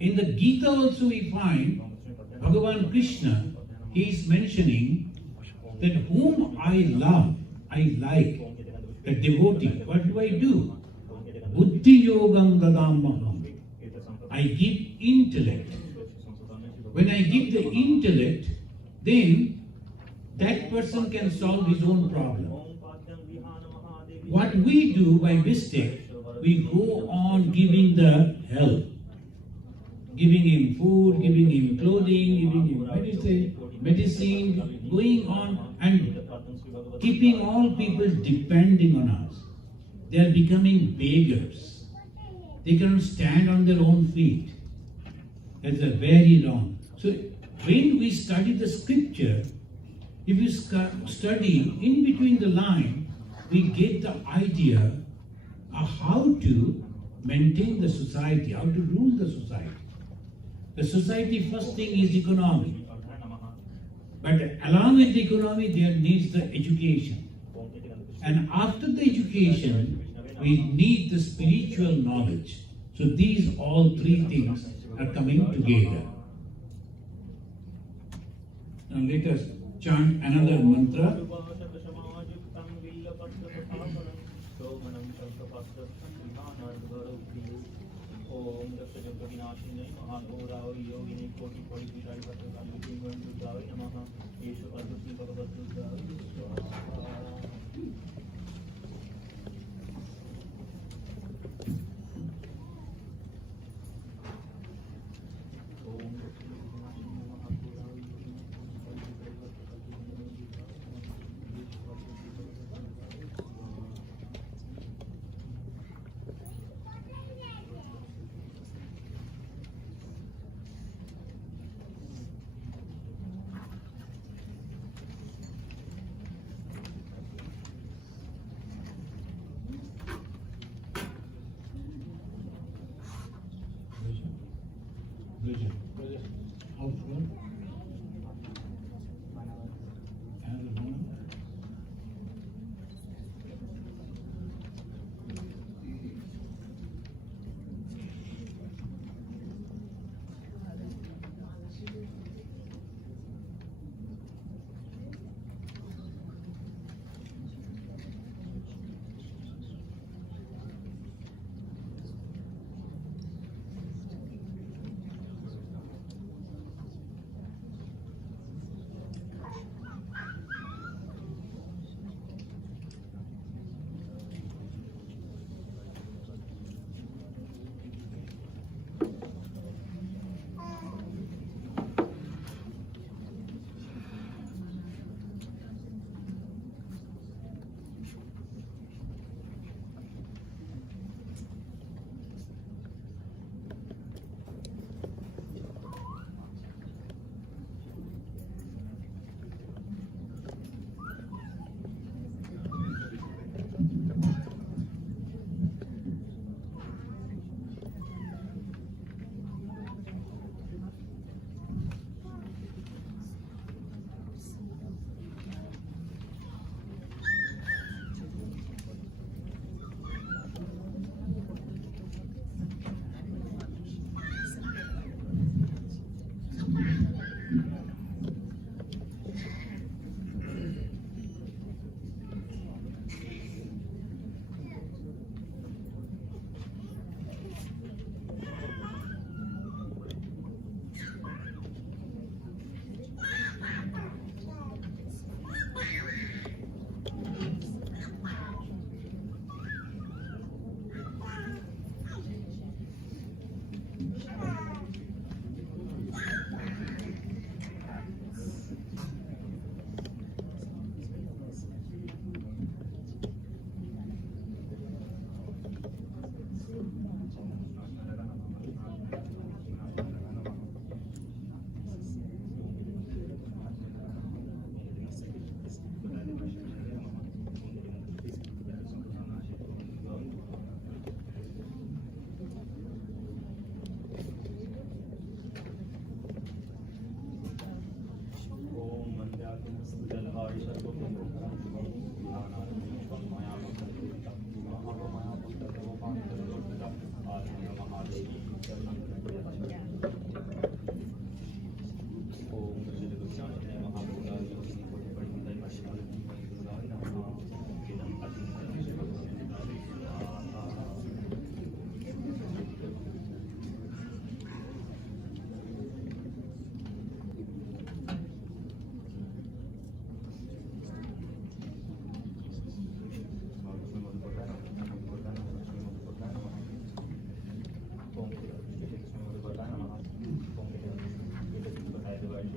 In the Gita also we find Bhagavan Krishna, he is mentioning that whom I love, I like, the devotee. What do? Buddhi yogam dadamaham. I give intellect. When I give the intellect, then that person can solve his own problem. What we do by mistake, we go on giving the help. Giving him food, giving him clothing, giving him medicine, going on and keeping all people depending on us. They are becoming beggars. They cannot stand on their own feet. That's a very wrong. So when we study the scripture, if you study in between the line, we get the idea of how to maintain the society, how to rule the society. The society, first thing is economy. But along with the economy, there needs the education. And after the education, we need the spiritual knowledge. So these all three things are coming together. Now let us chant another mantra.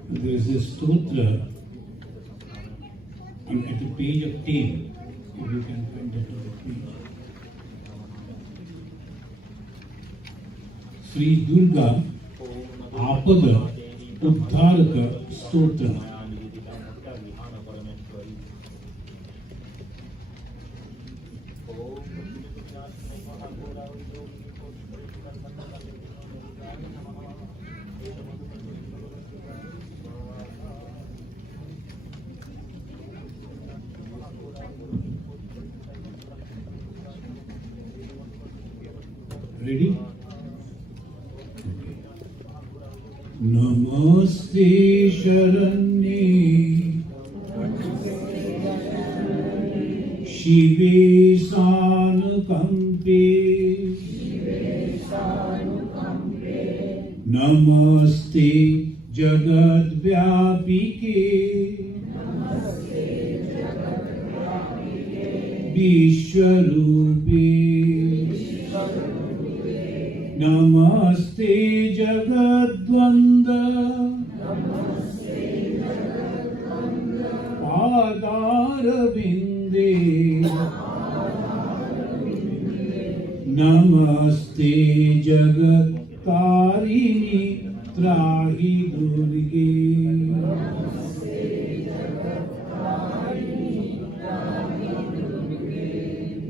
There is a stotra at the page of 10, if you can find that on the page. Sri Durga Apada Uddharaka Stotra. Ready? Namaste Sharanye Shive Sanukampe Namaste Jagat Vyapike Vishwarupe Namaste Jagadvanda Padarabinde Namaste Jagat-tarini Trahi Durge.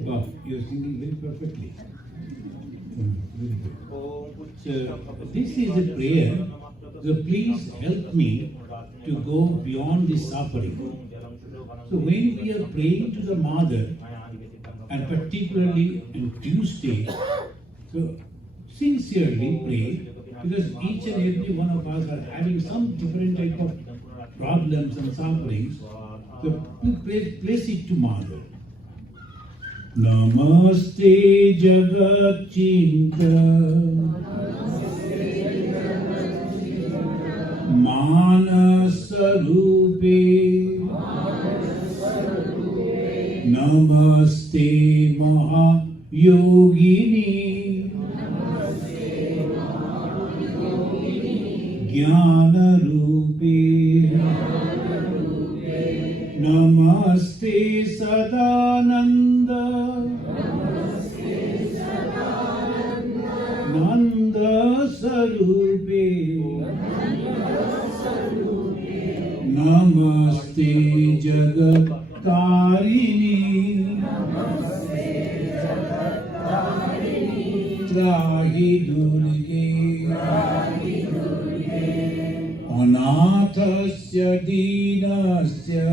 Wow, you're singing very perfectly. Very good. So, this is a prayer. So please help me to go beyond this suffering. So when we are praying to the Mother, and particularly on Tuesday, so sincerely pray, because each and every one of us are having some different type of problems and sufferings. So place it to Mother. Namaste Jagat Chinta Manasarupe Namaste Mahayogini Jnanarupe Namaste Sadananda Nanda Sarupe Namaste Jagat Tarini Trahi Durge Anathasya Dinasya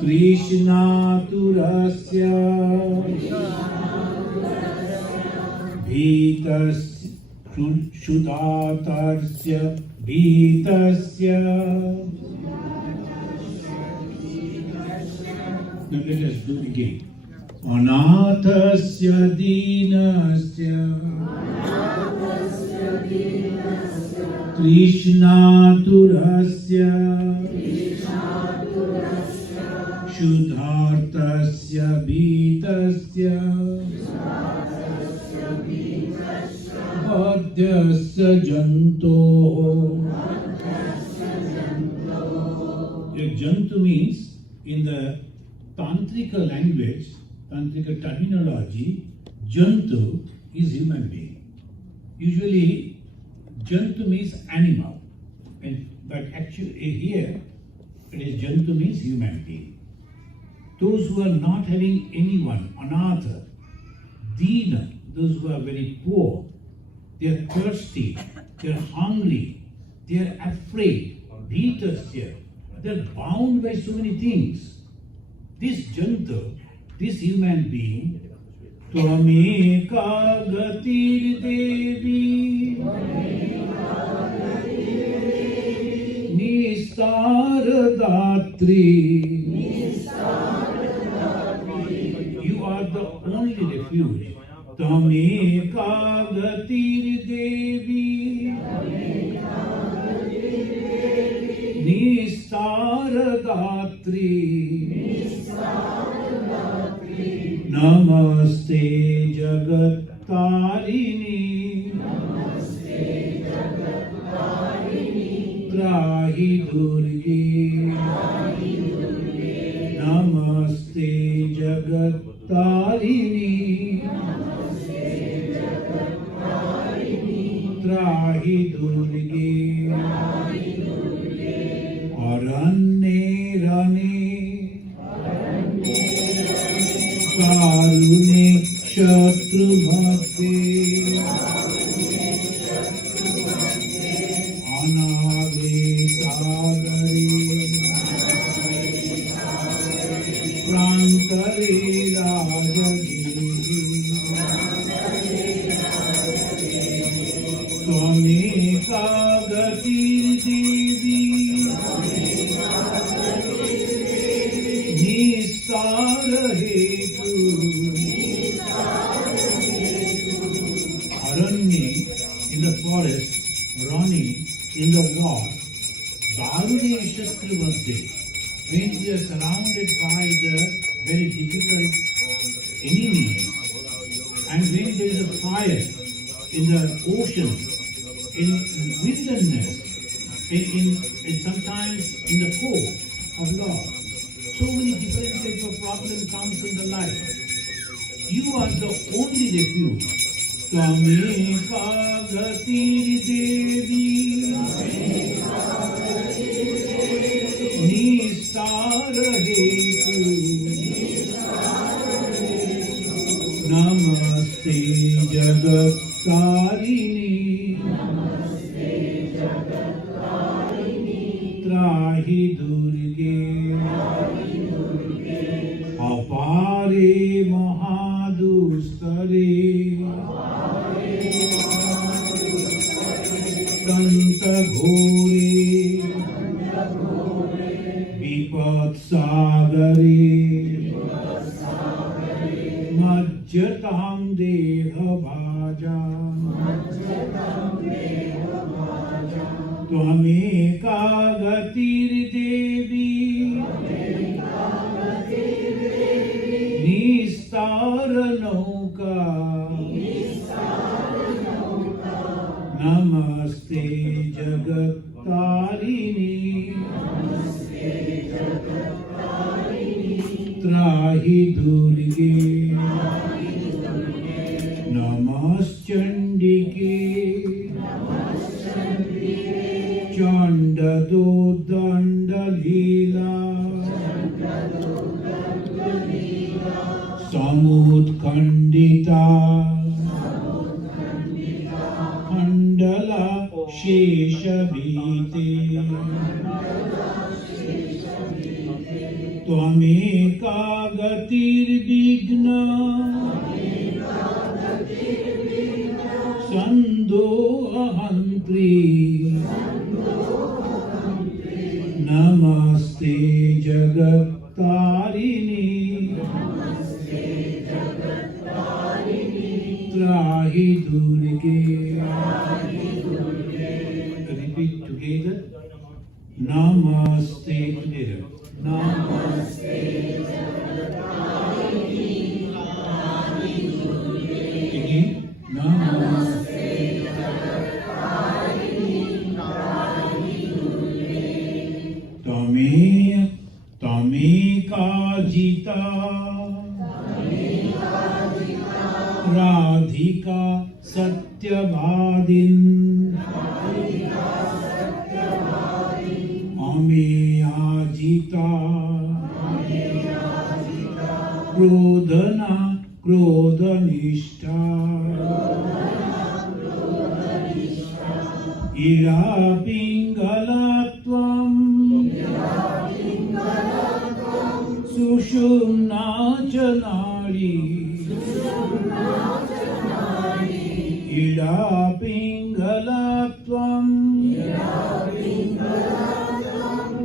Trishnaturasya Bhitasya Shudatarasya Bhitasya. Now let us do it again. Anathasya Dinasya Trishnaturasya Shudhartasya Bhitasya Adhyasya Janto. Jantu means, in the Tantrika language, Tantrika terminology, Jantu is human being. Usually, Jantu means animal, but actually here it is Jantu means human being. Those who are not having anyone, anatha, dina, those who are very poor, they are thirsty, they are hungry, they are afraid, bhitasya, they are bound by so many things. This Jantu, this human being, त्वमेका गतिर्देवी निस्तारदात्री. You are the only refuge. त्वमेका गतिर्देवी निस्तारदात्री. नमस्ते जगत्तारिणी त्राहि दुर्गे. नमस्ते जगत्तारिणी त्राहि दुर्गे. अरण्ये रणे कारुणे शत्रुमध्ये अनागे सागरे प्रान्तरे राजगीरे. त्वमेका गतिर्देवी निस्तारहेतु. Aranya in the forest, Rani in the war, Darune Shatrivadde, when we are surrounded by the very difficult enemies, and when there is a fire in the ocean, in wilderness, in sometimes in the court of law, so many different types of problems comes in the life. You are the only refuge. त्वमेका गतिर्देवी निस्तारहेतु. नमस्ते जगत्तारिणी त्राहि दुर्गे. अपारे महादुस्तरे घोरे विपत्सागरे मज्जतां देहभाजा. त्वमेका गतिर्देवी निस्तारनौका. नमस्ते जगत्तारिणी त्राहि दुर्गे. नमश्चण्डिके चण्डदोदण्डलीला समुत्खण्डिता मण्डला शेषभीते. त्वमेका गतिर्विघ्न सन्दोहन्त्री. नमस्ते जगत्तारिणी त्राहि दुर्गे. Repeat together. Namaste together. Namaste Jagatarini Adi Durge. Again. Namaste Jagatarini Adi Durge. Tameka Jita Radhika Satyavadin. Ameyajita Krodhana Krodhanishta Ira Pingalatvam Sushumna Chanari Ida Pingala Tvam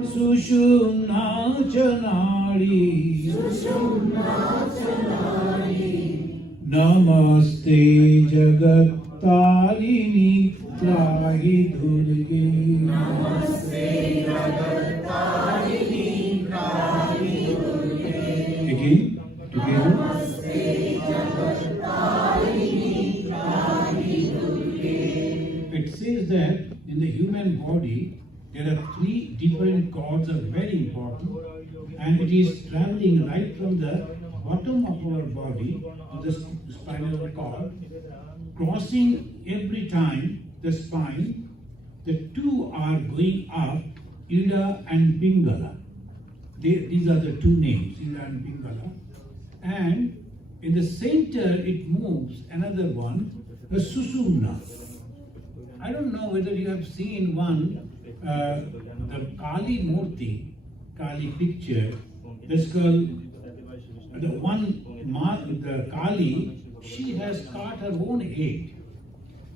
Sushumna Chanadi Namaste Jagat Tarini Trahi Durge. Again, together. It says that in the human body there are three different cords are very important, and it is traveling right from the bottom of our body to the spinal cord, crossing every time the spine. The two are going up, Ida and Pingala. These are the two names, Ida and Pingala. And in the center it moves another one, the Susumna. I don't know whether you have seen one, the Kali Murti, Kali picture. This girl, the Kali, she has cut her own head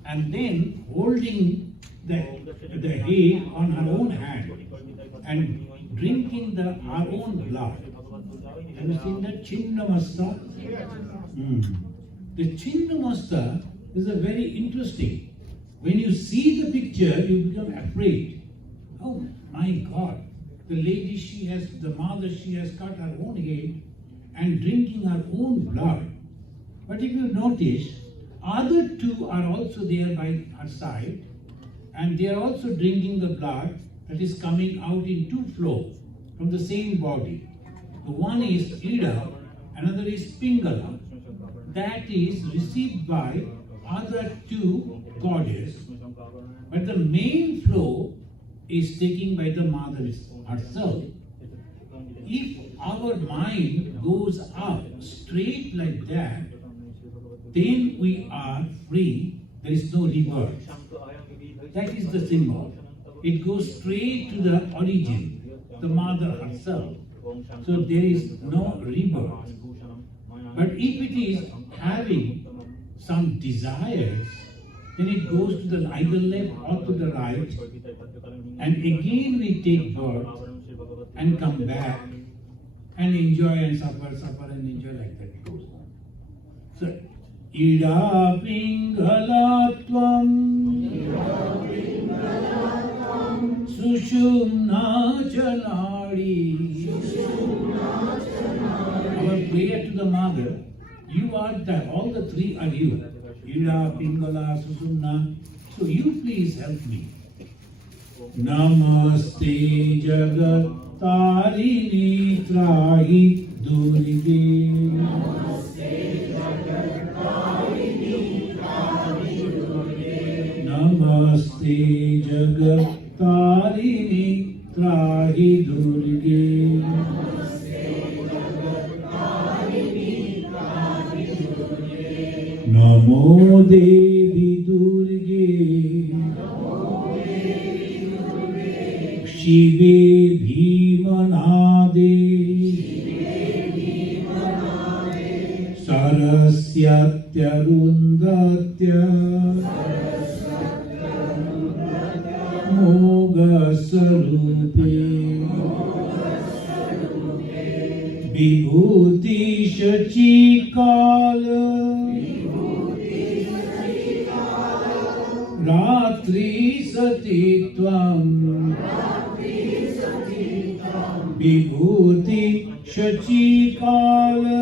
and then holding the head on her own hand and drinking her own blood. Have you seen that Chinnamasta? The Chinnamasta is a very interesting. When you see the picture, you become afraid. Oh my God, the lady, the mother, she has cut her own head and drinking her own blood. But if you notice, other two are also there by her side, and they are also drinking the blood that is coming out in two flows from the same body. The one is Ida, another is Pingala. That is received by other two goddess, but the main flow is taken by the mother herself. If our mind goes up straight like that, then we are free. There is no rebirth. That is the symbol. It goes straight to the origin, the mother herself. So there is no rebirth. But if it is having some desires, then it goes to the either left or to the right, and again we take birth and come back and enjoy and suffer and enjoy, like that it goes on. So, Ida Pingala Tvam Sushumna Chanadi. Our prayer to the mother, you are that, all the three are you. Ida, Pingala, Susumna. So you please help me. Namaste Jagat Tarini Trahi Durge. Namaste Jagat Tarini Trahi Durge. Namaste Jagat Tarini Trahi Durge. Namo Devi Durge, Shive Bhimanade, Sarasya Rundatya, Moga Sarupe, Vibhuti Shachikala, Ratri Satitvam, Vibhuti Shachikala,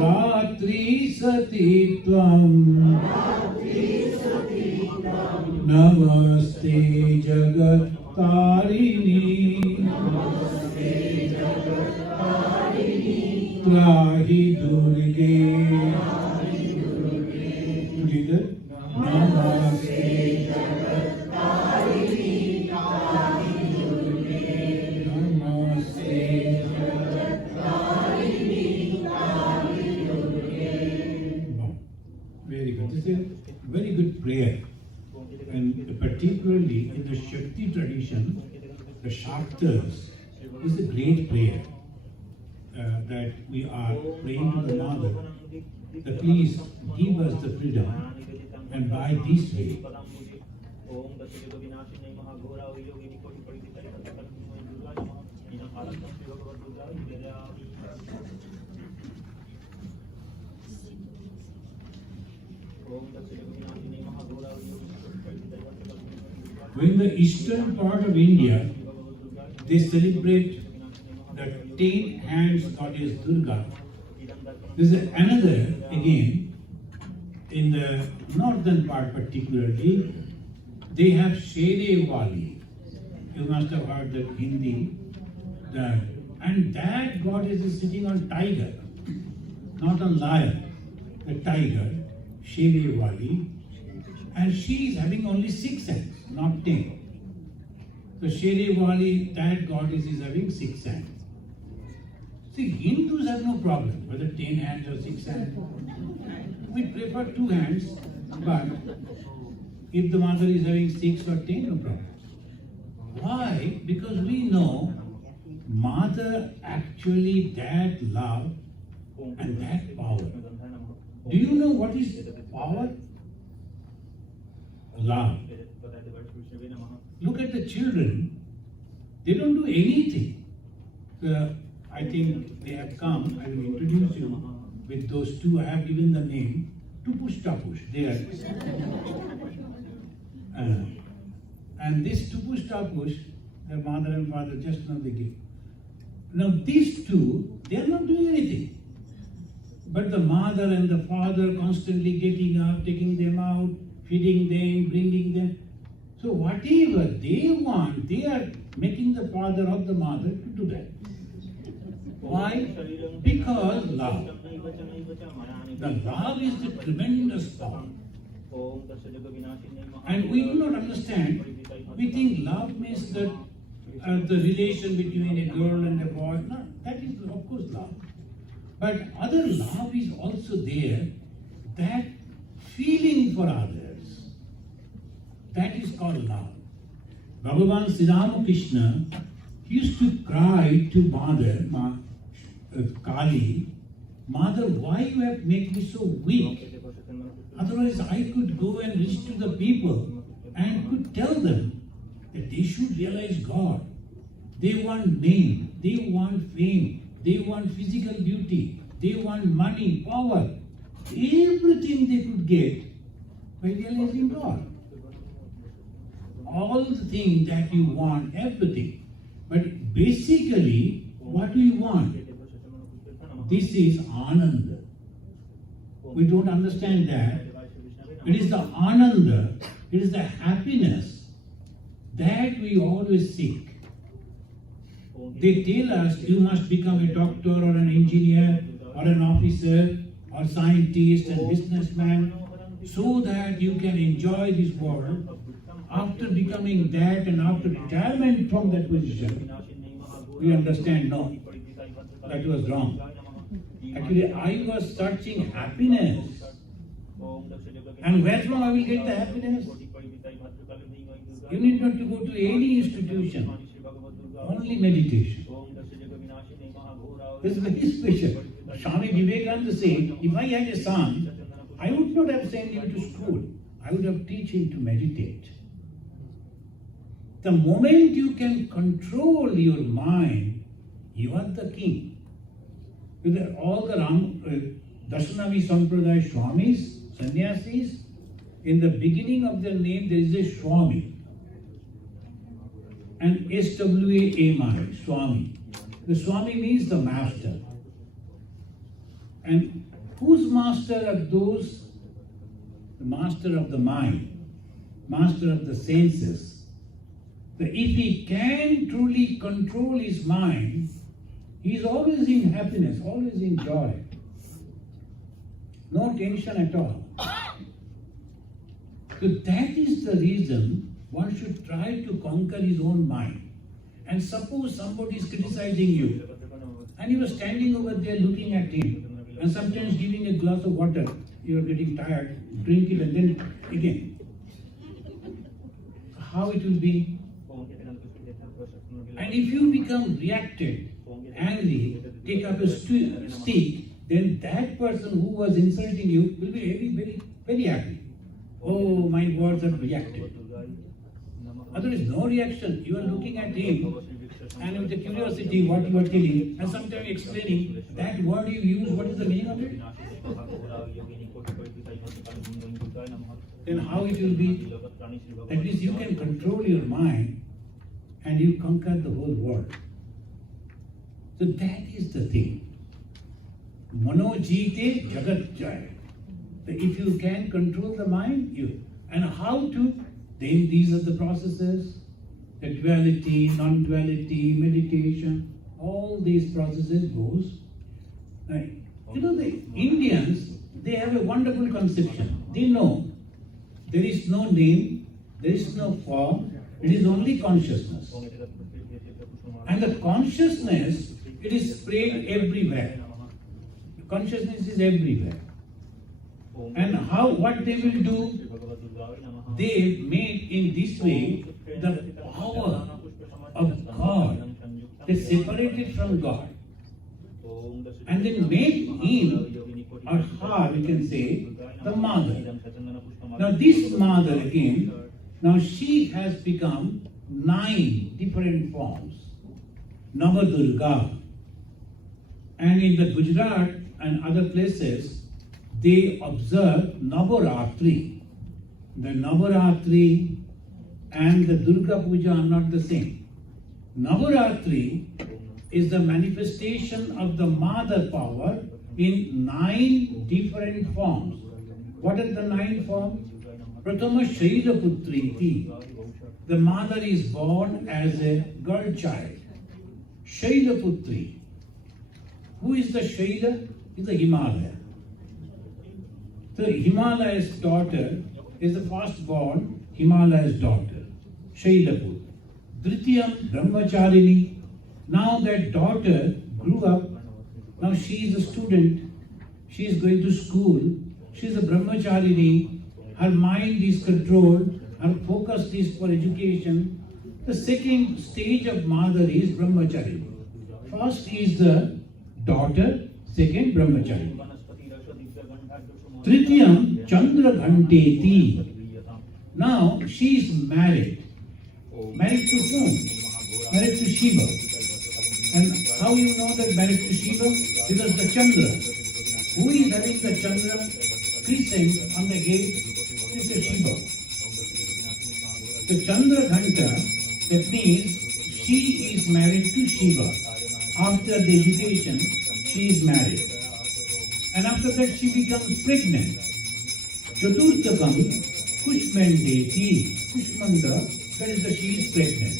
Ratri Satitvam, Namaste Jagat Tarini, Trahi Durge. Namaste Jagat Tarini, Trahi Durge. Namaste Jagat Tarini, Trahi Durge. Very good. This is a very good prayer. And particularly in the Shakti tradition, the Shaktas is a great prayer. that we are praying to the Mother, that please give us the freedom, and by this way, when the eastern part of India, they celebrate the 10 hands goddess Durga. There is another, again, in the northern part particularly, they have Shere Wali. You must have heard that Hindi. And that goddess is sitting on tiger, not on lion. The tiger, Shere Wali, and she is having only 6 hands, not 10. So Shere Wali, that goddess is having 6 hands. See, Hindus have no problem whether 10 hands or 6 hands. We prefer 2 hands, but if the mother is having 6 or 10, no problem. Why? Because we know mother actually that love and that power. Do you know what is power? Love. Look at the children, they don't do anything. I think they have come, I will introduce you with those 2, I have given the name, Tupush Tapush, they are. And this Tupush Tapush, their mother and father just now they give. Now these 2, they are not doing anything. But the mother and the father constantly getting up, taking them out, feeding them, bringing them. So whatever they want, they are making the father or the mother to do that. Why? Because love. The love is the tremendous power. And we do not understand. We think love means that the relation between a girl and a boy. No, that is of course love. But other love is also there, that feeling for others. That is called love. Bhagavan Sri Ramakrishna used to cry to Mother, Kali, Mother, why you have made me so weak? Otherwise I could go and reach to the people and could tell them that they should realize God. They want name, they want fame, they want physical beauty, they want money, power, everything they could get by realizing God. All the things that you want, everything. But basically, what do you want? This is Ananda. We don't understand that. It is the Ananda, it is the happiness that we always seek. They tell us you must become a doctor or an engineer or an officer or scientist and businessman so that you can enjoy this world. After becoming that and after retirement from that position, we understand no, that was wrong. Actually, I was searching happiness. And where from I will get the happiness? You need not to go to any institution. Only meditation. This is very special. Swami Vivekananda said, if I had a son, I would not have sent him to school. I would have taught him to meditate. The moment you can control your mind, you are the king. With all the Darshanami Sampradaya Swamis, Sannyasis, in the beginning of their name there is a Swami. And S-W-A-M-I, Swami. The Swami means the master. And whose master are those? The master of the mind, master of the senses. That if he can truly control his mind, he is always in happiness, always in joy. No tension at all. So that is the reason one should try to conquer his own mind. And suppose somebody is criticizing you, and you are standing over there looking at him, and sometimes giving a glass of water, you are getting tired, drink it and then again. How it will be? And if you become reacted, angry, take up a stick, then that person who was insulting you will be very, very, very happy. Oh, my words have reacted. There is no reaction. You are looking at him and with the curiosity what you are telling and sometimes explaining that word you use, what is the meaning of it? Then how it will be? At least you can control your mind and you conquer the whole world. So that is the thing. Mano jite jagat jaya. If you can control the mind, you. And how to? Then these are the processes. The duality, non-duality, meditation, all these processes goes. Right. You know, the Indians, they have a wonderful conception. They know there is no name, there is no form, it is only consciousness. And the consciousness, it is spread everywhere. Consciousness is everywhere. And what they will do, they made in this way the power of God. They separated from God. And then made him or her, we can say, the mother. Now this mother again, now she has become 9 different forms. Navaratri. And in the Gujarat and other places, they observe Navaratri. The Navaratri and the Durga Puja are not the same. Navaratri is the manifestation of the mother power in 9 different forms. What are the 9 forms? Pratama Shaila Putriti. The mother is born as a girl child. Shaila Putri. Who is the Shaila? Is the Himalaya. The Himalaya's daughter is the firstborn Himalaya's daughter. Shaila Putri. Dritiyam Brahmacharini. Now that daughter grew up. Now she is a student. She is going to school. She is a Brahmacharini. Her mind is controlled. Her focus is for education. The second stage of mother is Brahmachari. First is the daughter, second Brahmachari. Tritiyam Chandra Ghanteti. Now she is married. Married to whom? Married to Shiva. And how you know that married to Shiva? Because the Chandra. Who is having the Chandra crescent on the head? Is the Shiva. The Chandra Ghanta, that means she is married to Shiva. After the education, she is married. And after that she becomes pregnant. Chaturthakam Kushmandeti. Kushmanda, that is that she is pregnant.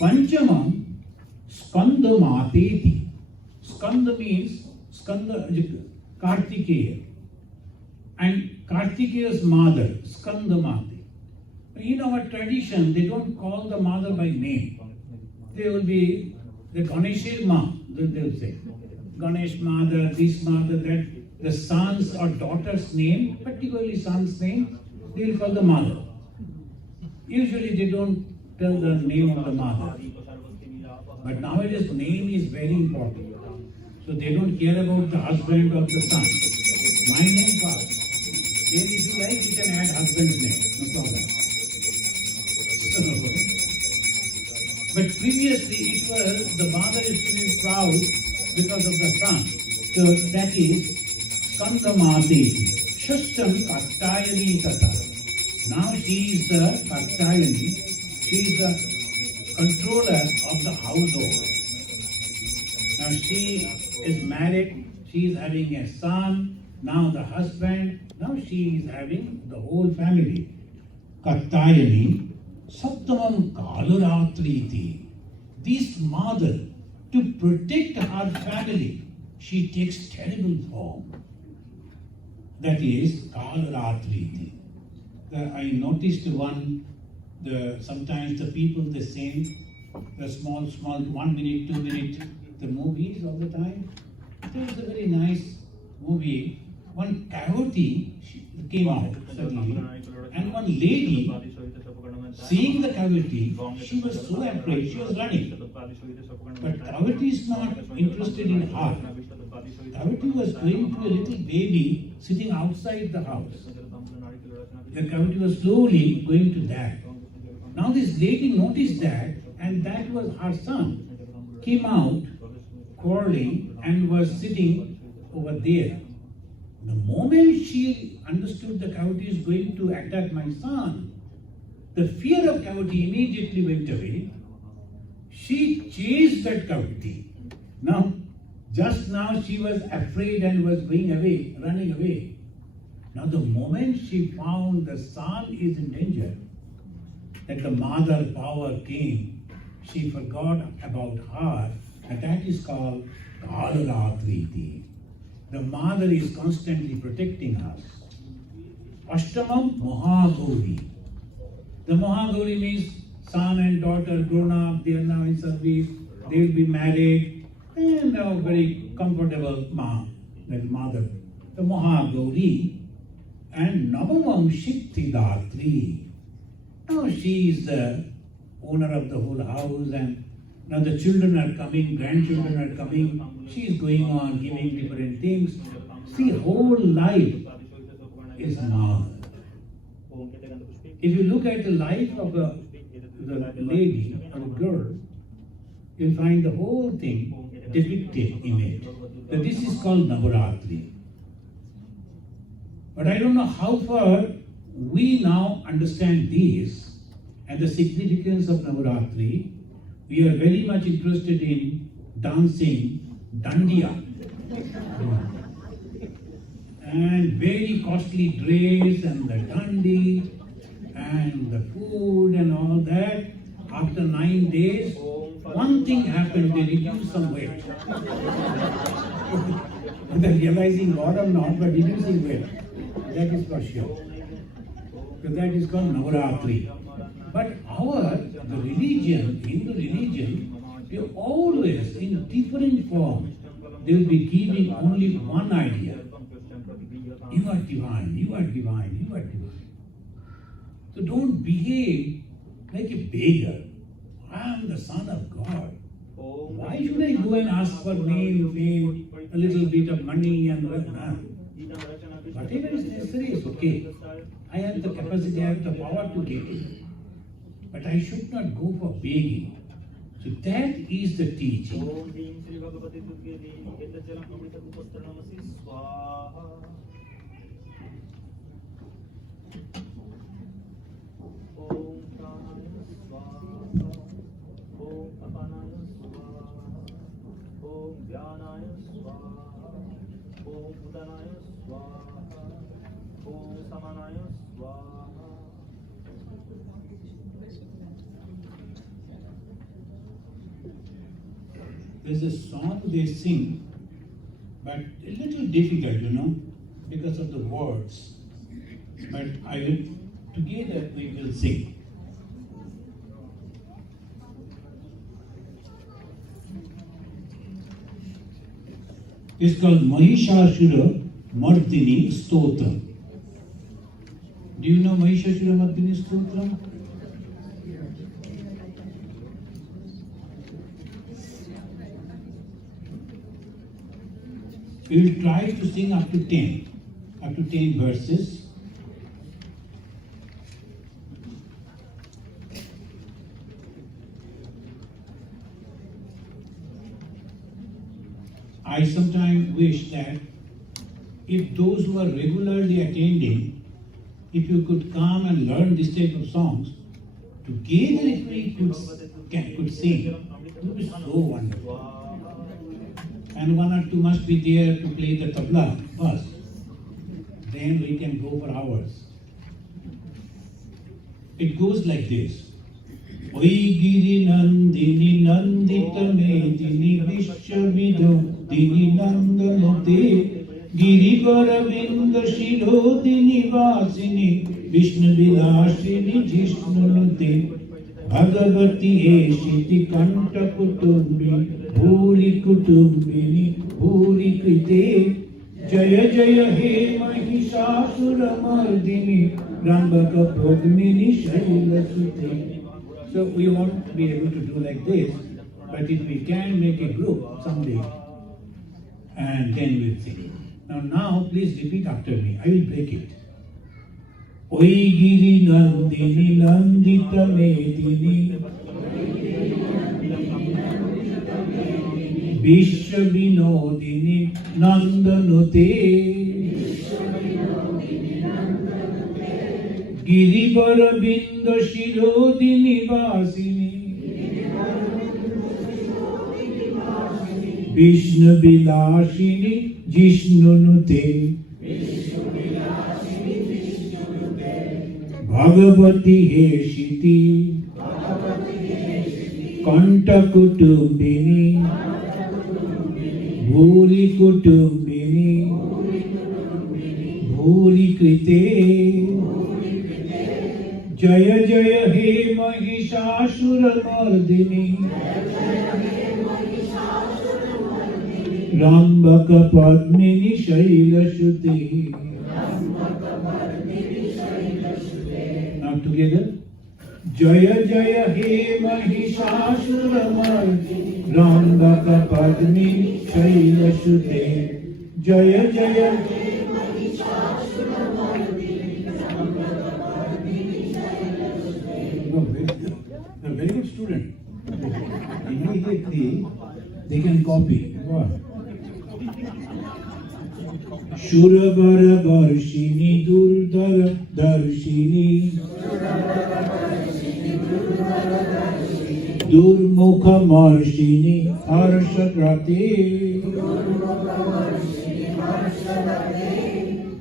Panchamam Skandamateti. Skanda means Kartikeya. And Kartikeya's mother, Skandamati. In our tradition, they don't call the mother by name. They will be the Ganesha Ma, they will say. Ganesh mother, this mother, that. The son's or daughter's name, particularly son's name, they will call the mother. Usually they don't tell the name of the mother. But nowadays name is very important. So they don't care about the husband or the son. My name first. Then if you like, you can add husband's name. No problem. But previously it was the mother is to be proud because of the son. So that is Skandamati. Shastam Kattayani Tata. Now she is the Kattayani. She is the controller of the household. Now she is married. She is having a son. Now the husband. Now she is having the whole family. Kattayani. Saptamam Kalaratriti. This mother, to protect her family, she takes terrible form. That is Kalaratriti. I noticed sometimes the people they sing the small 1 minute, 2 minute the movies all the time. There was a very nice movie. One coyote came out suddenly, and one lady Seeing the cavity, she was so afraid, she was running. But Kavati is not interested in her. Kavati was going to a little baby sitting outside the house. The Kavati was slowly going to that. Now this lady noticed that, and that was her son, came out quarreling and was sitting over there. The moment she understood the Kavati is going to attack my son, the fear of Kavati immediately went away. She chased that Kavati. Now, just now she was afraid and was going away, running away. Now the moment she found the son is in danger, that the mother power came, she forgot about her, and that is called Navaratri. The mother is constantly protecting us. Ashtamam Mahagauri. The Mahagauri means son and daughter grown up, they are now in service, they will be married, and now very comfortable that mother. The Mahagauri. And Navamam Shiktidatri. Now she is the owner of the whole house, and now the children are coming, grandchildren are coming. She is going on giving different things. See, whole life is mother. If you look at the life of the lady or the girl, you'll find the whole thing depicted in it. That this is called Navaratri. But I don't know how far we now understand this and the significance of Navaratri. We are very much interested in dancing dandiya and very costly dress and the dandi and the food and all that. After 9 days, one thing happened, they reduced some weight. Whether realizing God or not, but reducing weight. That is for sure. So that is called Navaratri. But the religion, Hindu religion, they always, in different forms, they will be giving only one idea. You are divine, you are divine, you are divine. So don't behave like a beggar. I am the son of God. Why should I go and ask for name, fame, a little bit of money and whatever is necessary is okay. I have the capacity, I have the power to give it. But I should not go for begging. So that is the teaching. There's a song they sing, but a little difficult, because of the words. But together we will sing. It's called Mahishasura Mardini Stotra. Do you know Mahishasura Mardini Stotra? We will try to sing up to 10 verses. I sometimes wish that if those who are regularly attending, if you could come and learn this type of songs, together if we could sing, it would be so wonderful. And 1 or 2 must be there to play the tabla first. Then we can go for hours. It goes like this. Oi Giri Nandini Nandita Medini Vishwavidho Dini Nandanote Giri Paravinda Shirodini Vasini Vishnu Vilashini Jishnunote Bhagavati Eshiti Kanta Kutumbi Bhuri Kutumbini Bhuri Krite Jaya Jaya He Mahishasura Mardini Rambaka Padmini Shaila Sute. So we want to be able to do like this, but if we can make a group someday, and then we'll sing. Now please repeat after me. I will break it. Oi Giri Nandini Nandita Medini Vishwa Vinodini Nandanute Girivara Binda Shirodini Vasini Vishnu Vilashini Jishnunute Bhagavati Heshiti Kanta Kutumbini Bhuri Kutumbini Bhuri Krite Jaya Jaya He Mahishasura Mardini Rambaka Padmini Shaila Shuti. Now together. Jaya Jaya He Mahishasura Mardini Rambaka Padmini Shaila Shuti. Jaya Jaya He Mahishasura Mardini Rambaka Padmini Shaila Shuti. A very good student. Immediately they can copy. What? Shurabara Varshini Durdara Darshini Durmukha Marshini Harshakrate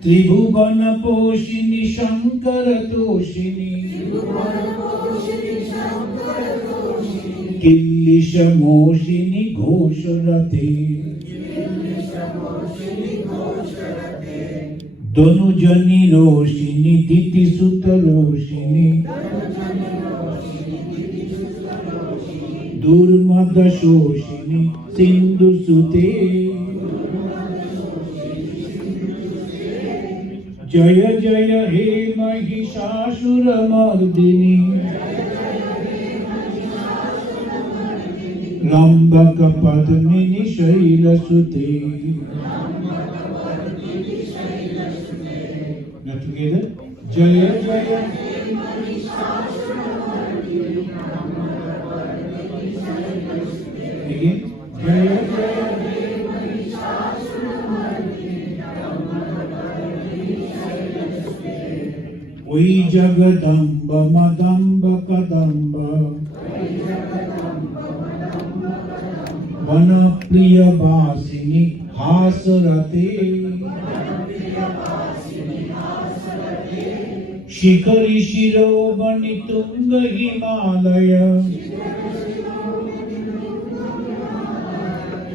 Tribhuvana Poshini Shankara Toshini Killisha Moshini Ghosharate Dhanujani Roshini Diti Sutta Roshini Durmada Shoshini Sindhu Sute Jaya Jaya He Mahishasura Mardini Rambaka Padmini Shaila Sute. Now together, Jaya Jaya He Mahishasura Mardini Rambaka Padmini Shaila Sute. Again, Jaya Jaya He Mahishasura Mardini Rambaka Padmini Shaila Sute. Oi Jagadamba Madamba Kadamba Vana Priya Vasini Hasarate Shikari Shirobani Tunga Himalaya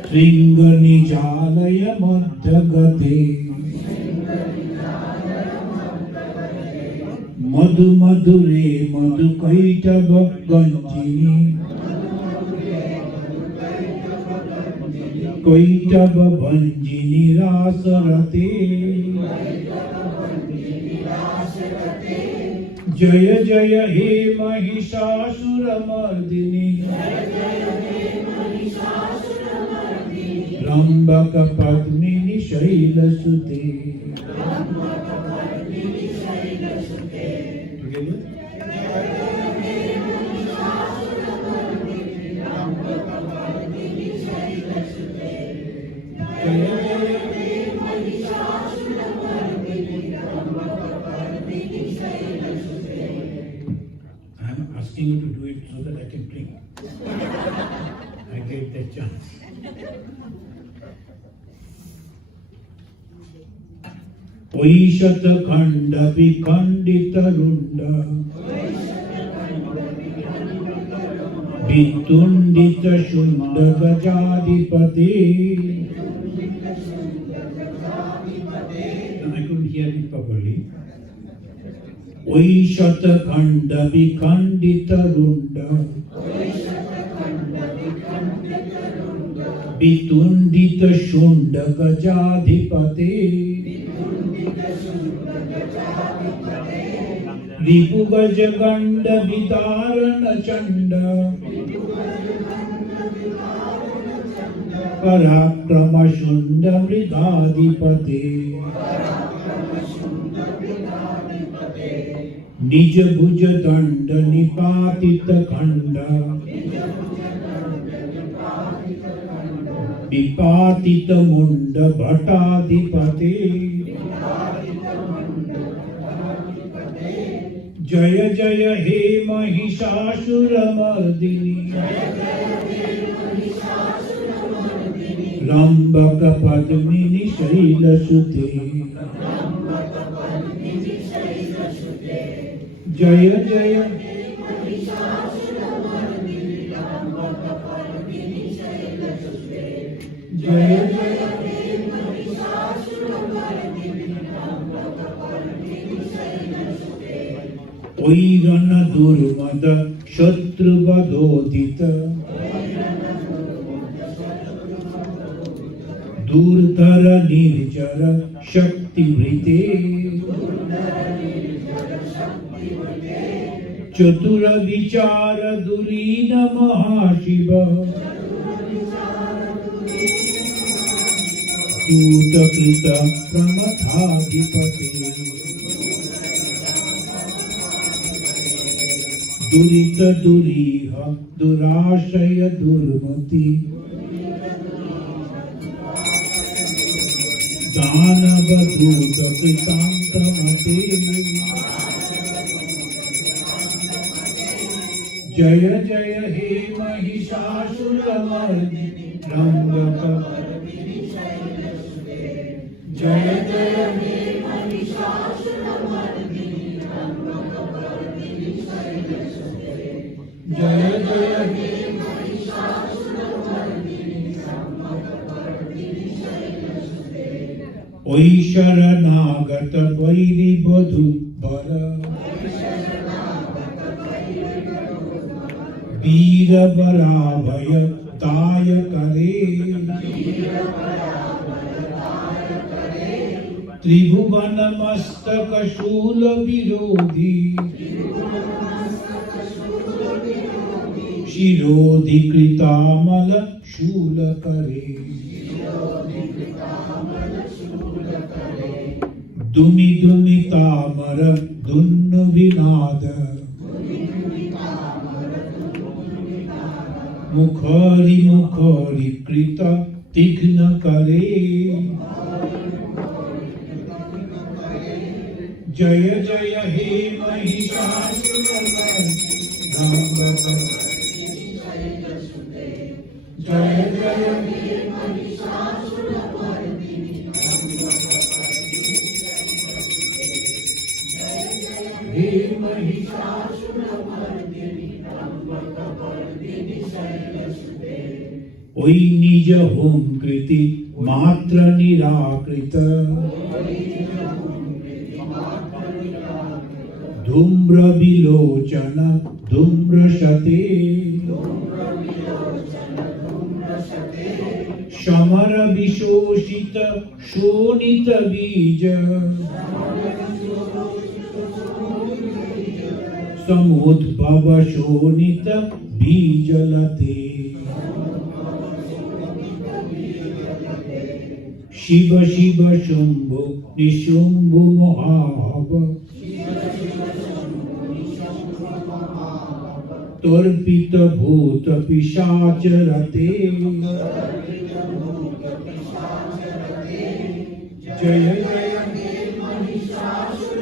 Tringani Jalaya Madhagate Madhu Madhure Madhu Kaitabha Ganjini Kaitabha Bhanjini Rasarate Jaya Jaya He Mahishasura Mardini Rambaka Padmini Shaila Sute. Together. I'm asking you to do it so that I can drink. I get that chance. Oishata Khanda Vikandita Runda Vitundita Shunda Gajadipati. I couldn't hear it properly. Oishata Khanda Vikandita Runda वितुंडित शुंड गजाधिपते रिपु गज गंड विदारण चंड पराक्रम शुंड मृगाधिपते निज भुज दंड निपातित खंड विपातित मुंड भटाधिपते जय जय हे महिषासुर मर्दिनी रंभक पद्मिनी शैलसुते जय जय जय ओइरन दुर्मद शत्रुवधोदित दूरधर निर्जर शक्तिवृते चतुर विचार दुरीन महाशिव दूतकृत प्रमथाधिपते दुरित दुरीह दुराशय दुर्मति दानव दूत कृतांतमते जय जय हे महिषासुरमर्दिनी रंभक जय जय हे महिषासुरमर्दिनी जय जय हे ओई शरणागत वैरी बधु बर वीर बराभय दाय करे त्रिभुवन मस्तक शूल विरोधी शिरोधि कृतामल शूल करे दुमि दुमि तामर दुन्न विनाद मुखरी मुखरी कृत तीक्ष्ण करे जय जय हे महिषासुरमर्दिनी जय जय हे महिषासुरमर्दिनी हे महिषासुरमर्दिनी ओई निज होम कृति मात्र निराकृत धूम्र विलोचन धूम्र शते समर विशोषित शोणित बीज समुद्भव शोणित बीजलते शिव शिव शंभु निशुंभु महाव तर्पित भूत पिशाच रते जय जय हे महिषासुरमर्दिनी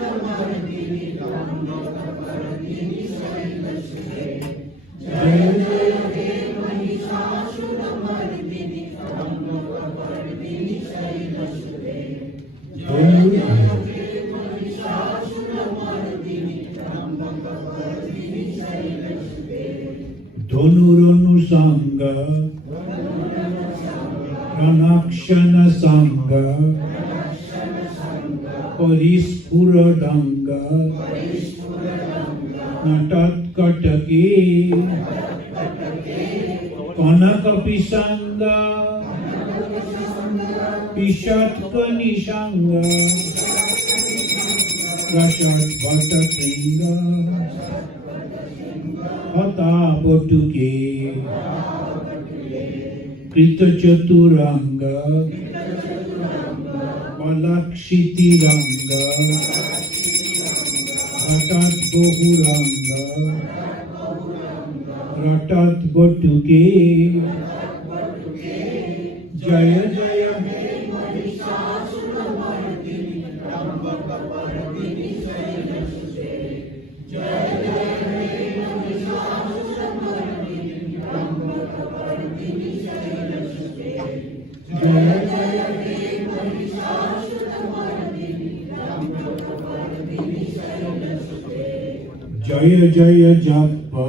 जय जय हे महिषासुरमर्दिनी धनुरनुसंग अनक्षण संग परिस्फुरदंग नटत्कटके Kanakapisanga, Pishatkani-shanga, Rashat Bhattapinga, Hata Botuke, Krita Chaturanga, Palakshiti-ranga, Hatat Bohuranga, Ratat Botuke, Jaya Jaya Mahishasura Mardini, Mardini Shailasute, Jaya Jaya Mahishasura Mardini, Mardini Shailasute, Jaya Jaya Mahishasura Mardini, Mardini Shailasute, Jaya Jaya Japa,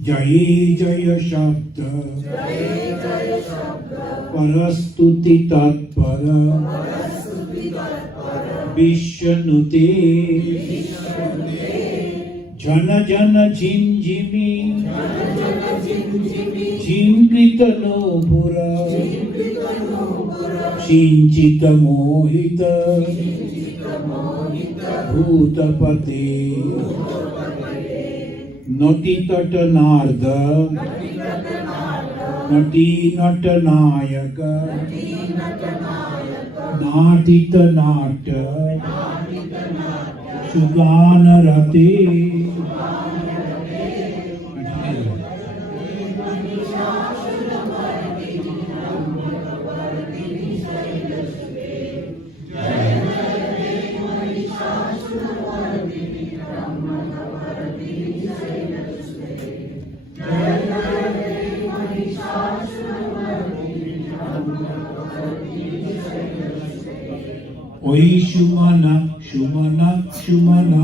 Jaya Jaya Shabda, Parastuti Tatpara, Vishnute, Jana Jana Jhinjhimi, Jhinkrita Nopura, Shinchita Mohita, Bhutapate, Nati Tatanarda, Nati Natanayaka, Natita Nata, Sugana Rati, Oi Shumana, Shumana, Shumana,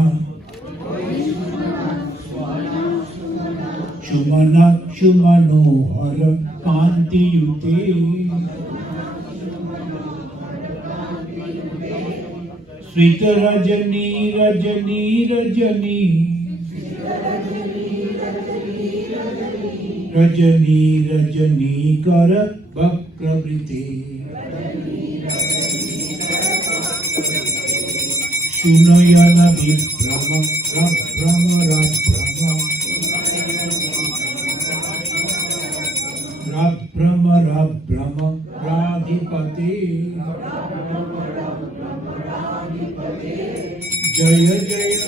Shumana, Shumano, Hara, Kanti Yute, Srita Rajani, Rajani, Rajani, Rajani, Rajani, Kara, Bhakravriti, Shunayana Vibrama, Rabbrama, Rabbrama, Rabbrama, Rabbrama, Radhipate, Jaya Jaya,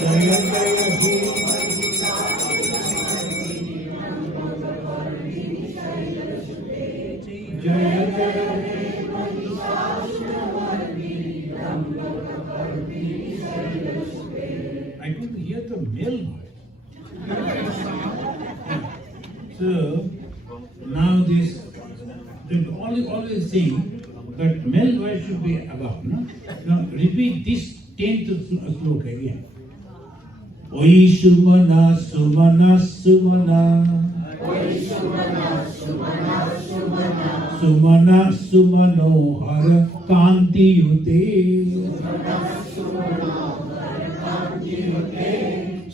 Jaya Jaya He, Jaya Jaya I could hear the male voice. So now this, always saying that male voice should be above. No? Now repeat this 10th sloka again. Oi Shumana, Sumana, Sumana. Oi Shumana, Sumana, Sumana. Sumana, Sumano, Hara, Kanti Yute. Sumana, Sumano, Hara, Kanti Yute.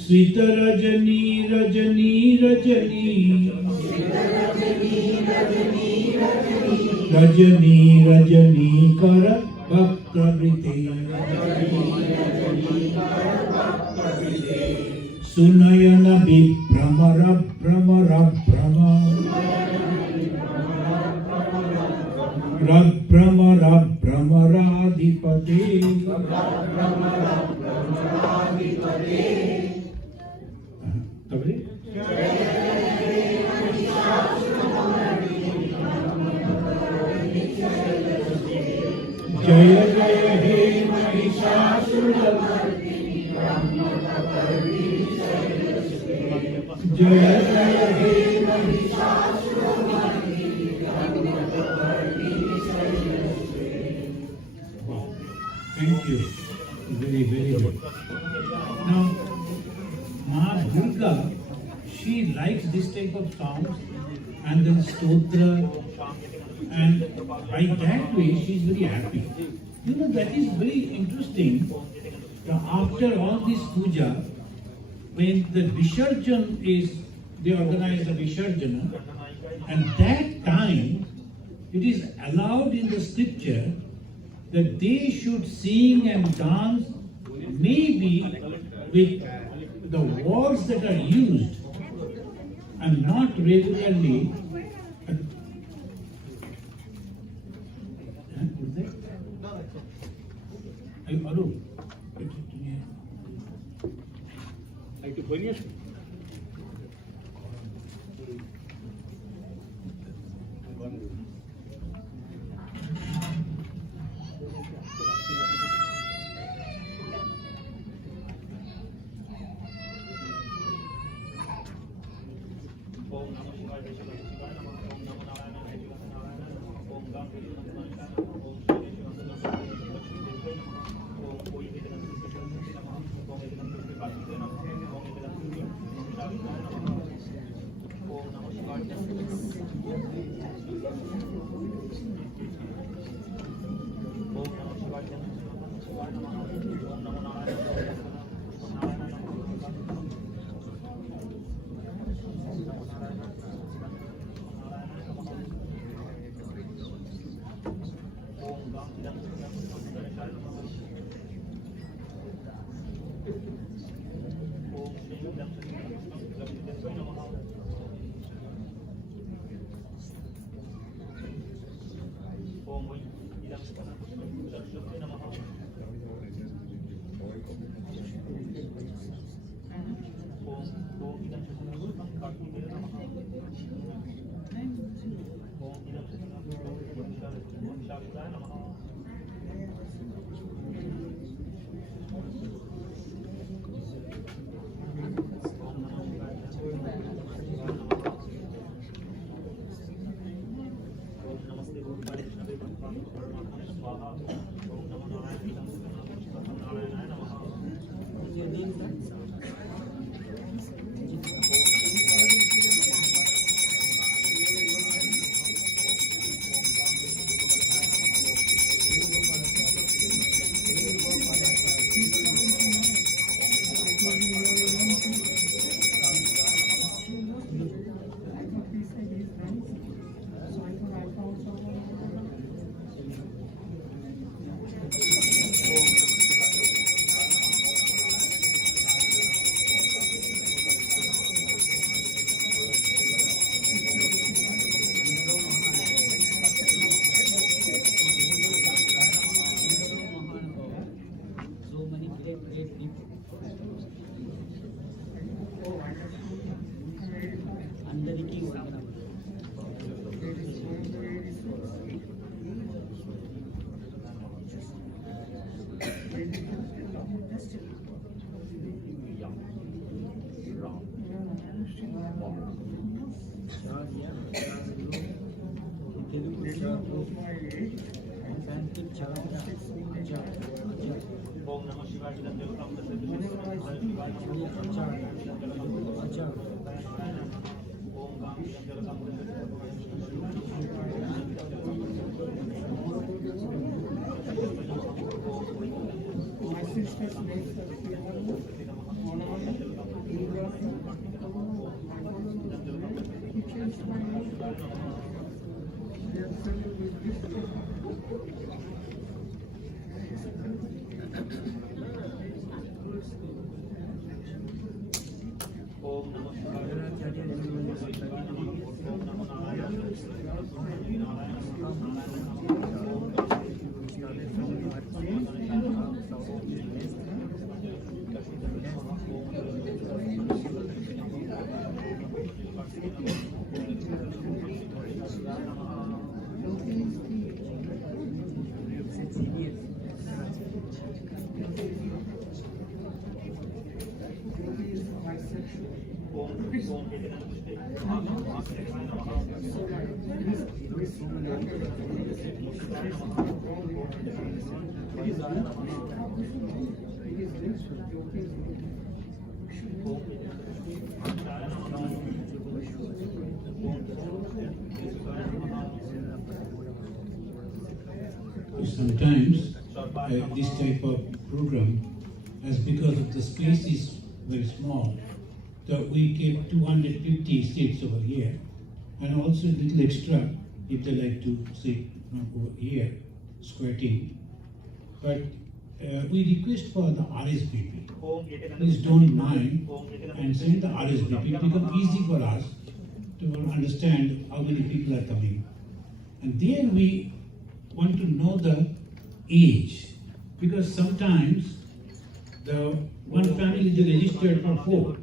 Srita Rajani, Rajani, Rajani. Srita Rajani, Rajani, Rajani. Rajani, Rajani, Kara, Bhakravriti. Rajani, Rajani, Kara, Bhakravriti. Sunayana Vibrama, Rabbrama, Rabbrama. Rabbrama, Rabbrama, Radhipate. Rabbrama, Rabbrama, Radhipate. Jaya Jaya He Mahishasura Mardini, Jaya Jaya He Mahishasura Mardini, Thank you. Very, very good. Now, Ma Durga, she likes this type of songs and then stotra And by that way, she is very happy. You know, that is very interesting. After all this puja, when the Visarjan is, they organize the Visarjana, and that time it is allowed in the scripture that they should sing and dance maybe with the words that are used and not regularly. Sometimes this type of program, as because of the space is very small, so we keep 250 seats over here, and also a little extra if they like to sit over here, squatting. But we request for the RSVP. Please don't mind and send the RSVP. It becomes easy for us to understand how many people are coming. And then we want to know the age, because sometimes the one family is registered for 4.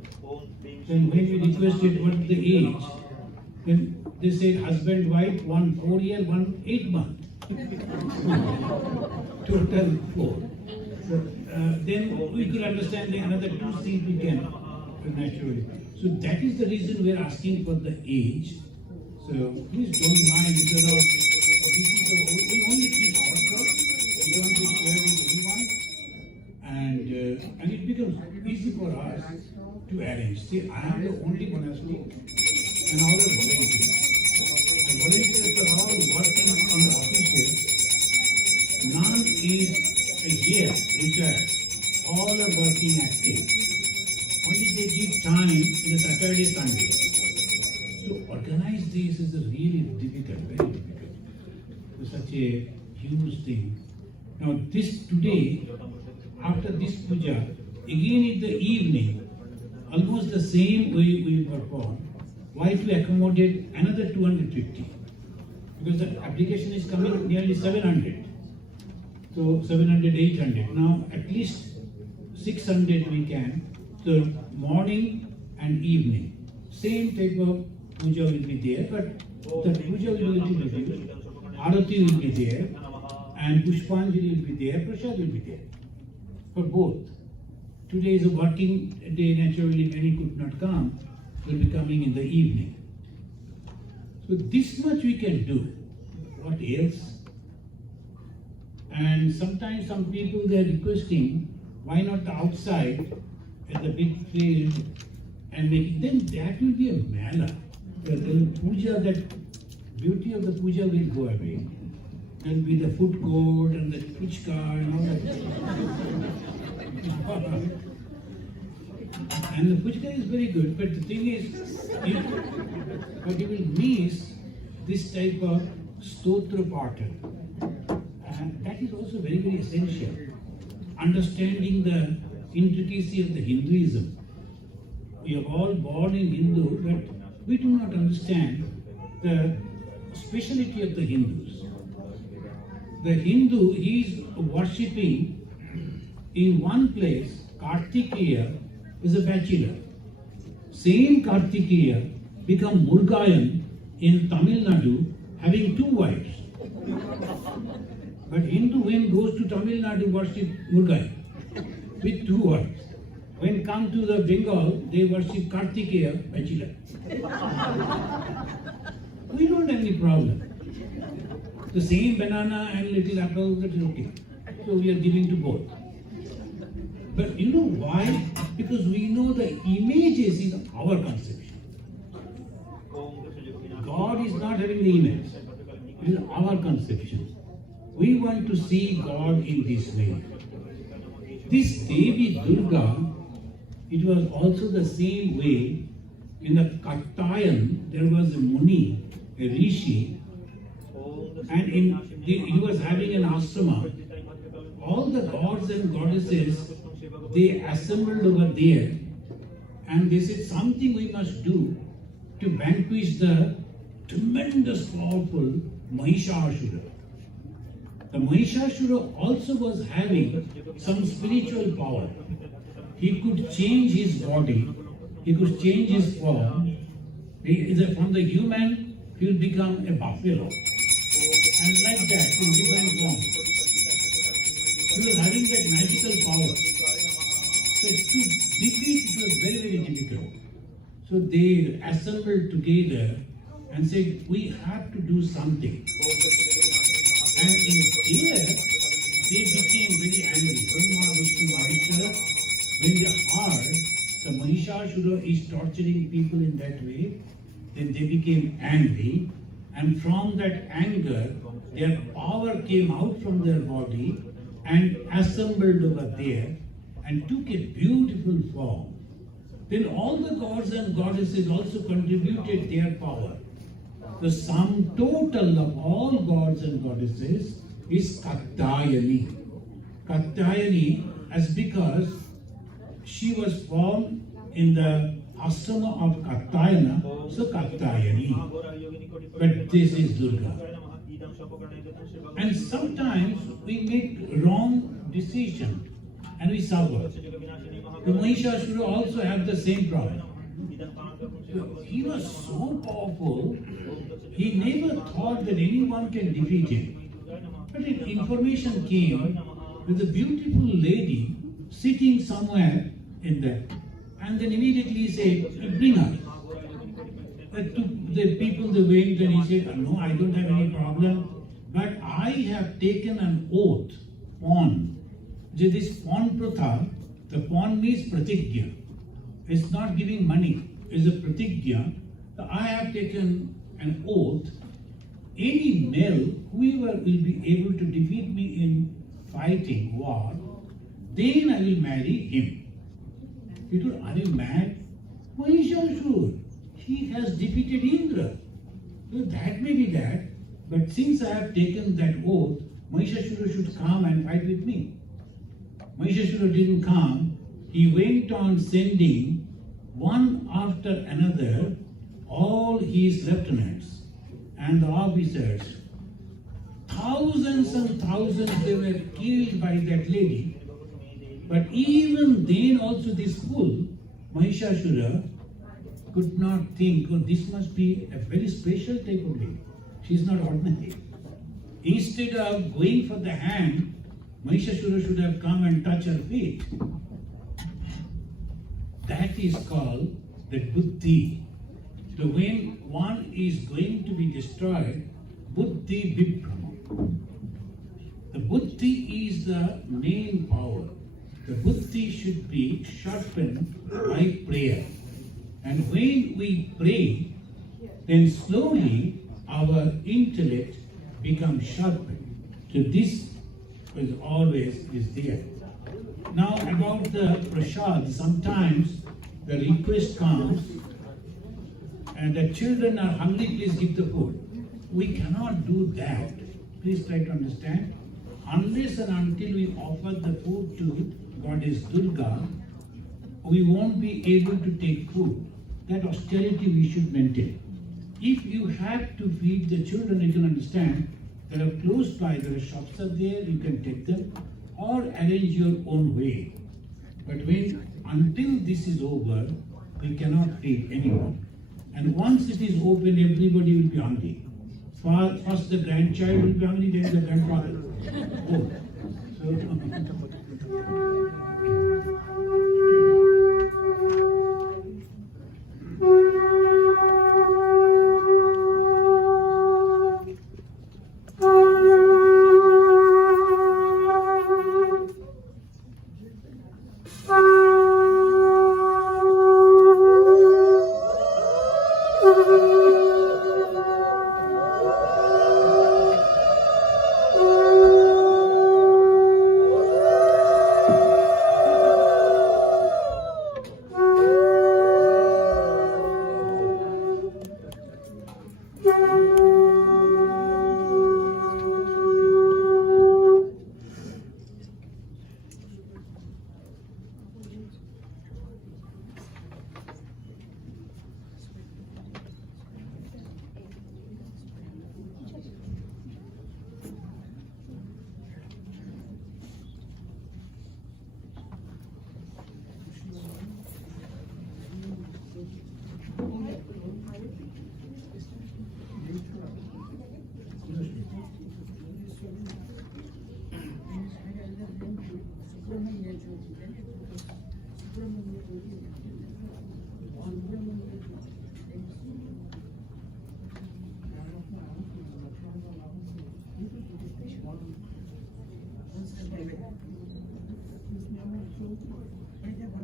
Then when we requested what the age, then they said husband, wife, one 4 year, one 8 month. Total 4. So, then we could understand that another 2 seats we can naturally. So that is the reason we are asking for the age. So please don't mind because we only keep ourselves. We don't want to share with anyone, and it becomes easy for us to arrange. See, I am the only monastic, and all are volunteers. The volunteers are all working in the offices. None is a year retired. All are working active. Only they give time in the Saturday, Sunday. To organize this is really difficult, very difficult. It's such a huge thing. Now this today, after this puja, again in the evening, almost the same way we perform. Why to accommodate another 250? Because the application is coming nearly 700. So 700, 800. Now at least 600 we can. So morning and evening, same type of puja will be there, but the puja will be reduced, arati will be there, and pushpanjali will be there, prasad will be there, for both. Today is a working day, naturally many could not come, will be coming in the evening. So this much we can do, what else? And sometimes some people they are requesting, why not the outside at the big field and make it, then that will be a mela. The puja, that beauty of the puja will go away. There will be the food court and the puchka and all that. And the puchka is very good, but the thing is, but you will miss this type of stotra pata. And that is also very, very essential. Understanding the intricacy of the Hinduism. We are all born in Hindu, but we do not understand the speciality of the Hindus. The Hindu, he is worshipping in one place, Kartikeya is a bachelor. Same Kartikeya become Murgayan in Tamil Nadu, having 2 wives. But Hindu when goes to Tamil Nadu worship Murgayan with 2 wives. When come to the Bengal, they worship Kartikeya, bachelor. We don't have any problem. The same banana and little apple, that is okay. So we are giving to both. But you know why? Because we know the images in our conception. God is not having the image. It is our conception. We want to see God in this way. This Devi Durga, it was also the same way. In the Katayan, there was a Muni, a Rishi, and he was having an ashrama. All the gods and goddesses, they assembled over there, and they said something we must do to vanquish the tremendous powerful Mahishasura. The Mahishasura also was having some spiritual power. He could change his body, he could change his form. From the human, he will become a buffalo. And like that, in different forms. He was having that magical power. So to defeat it was very, very difficult. So they assembled together and said, we have to do something. And in there, they became very angry. When they heard the Mahishasura is torturing people in that way, then they became angry. And from that anger, their power came out from their body and assembled over there and took a beautiful form. Then all the gods and goddesses also contributed their power. The sum total of all gods and goddesses is Katyayani. Katyayani as because she was formed in the ashrama of Katyayana, so Katyayani. But this is Durga. And sometimes we make wrong decision and we suffer. The Mahishasura also had the same problem. He was so powerful, he never thought that anyone can defeat him. But information came with a beautiful lady sitting somewhere in there, and then immediately he said, bring her. The people they went and he said, no, I don't have any problem, but I have taken an oath, pon. This pon pratha, the pon means pratigya. It's not giving money, it's a pratigya. So I have taken an oath, any male, whoever will be able to defeat me in fighting, war, then I will marry him. He told, are you mad? Mahishasura, he has defeated Indra. So that may be that, but since I have taken that oath, Mahishasura should come and fight with me. Mahishasura didn't come. He went on sending one after another all his lieutenants and the officers. Thousands and thousands they were killed by that lady. But even then also this fool, Mahishasura, could not think, oh, this must be a very special type of lady. She is not ordinary. Instead of going for the hand, Mahishasura should have come and touched her feet. That is called the buddhi. So when one is going to be destroyed, buddhi vibhrama. The buddhi is the main power. The buddhi should be sharpened by prayer. And when we pray, then slowly our intellect becomes sharpened. So this is always there. Now about the prasad, sometimes the request comes and the children are hungry, please give the food. We cannot do that. Please try to understand. Unless and until we offer the food to Goddess Durga, we won't be able to take food. That austerity we should maintain. If you have to feed the children, you can understand, there are close by, there are shops are there, you can take them, or arrange your own way. But until this is over, we cannot feed anyone. And once it is open, everybody will be hungry. First the grandchild will be hungry, then the grandfather. Oh.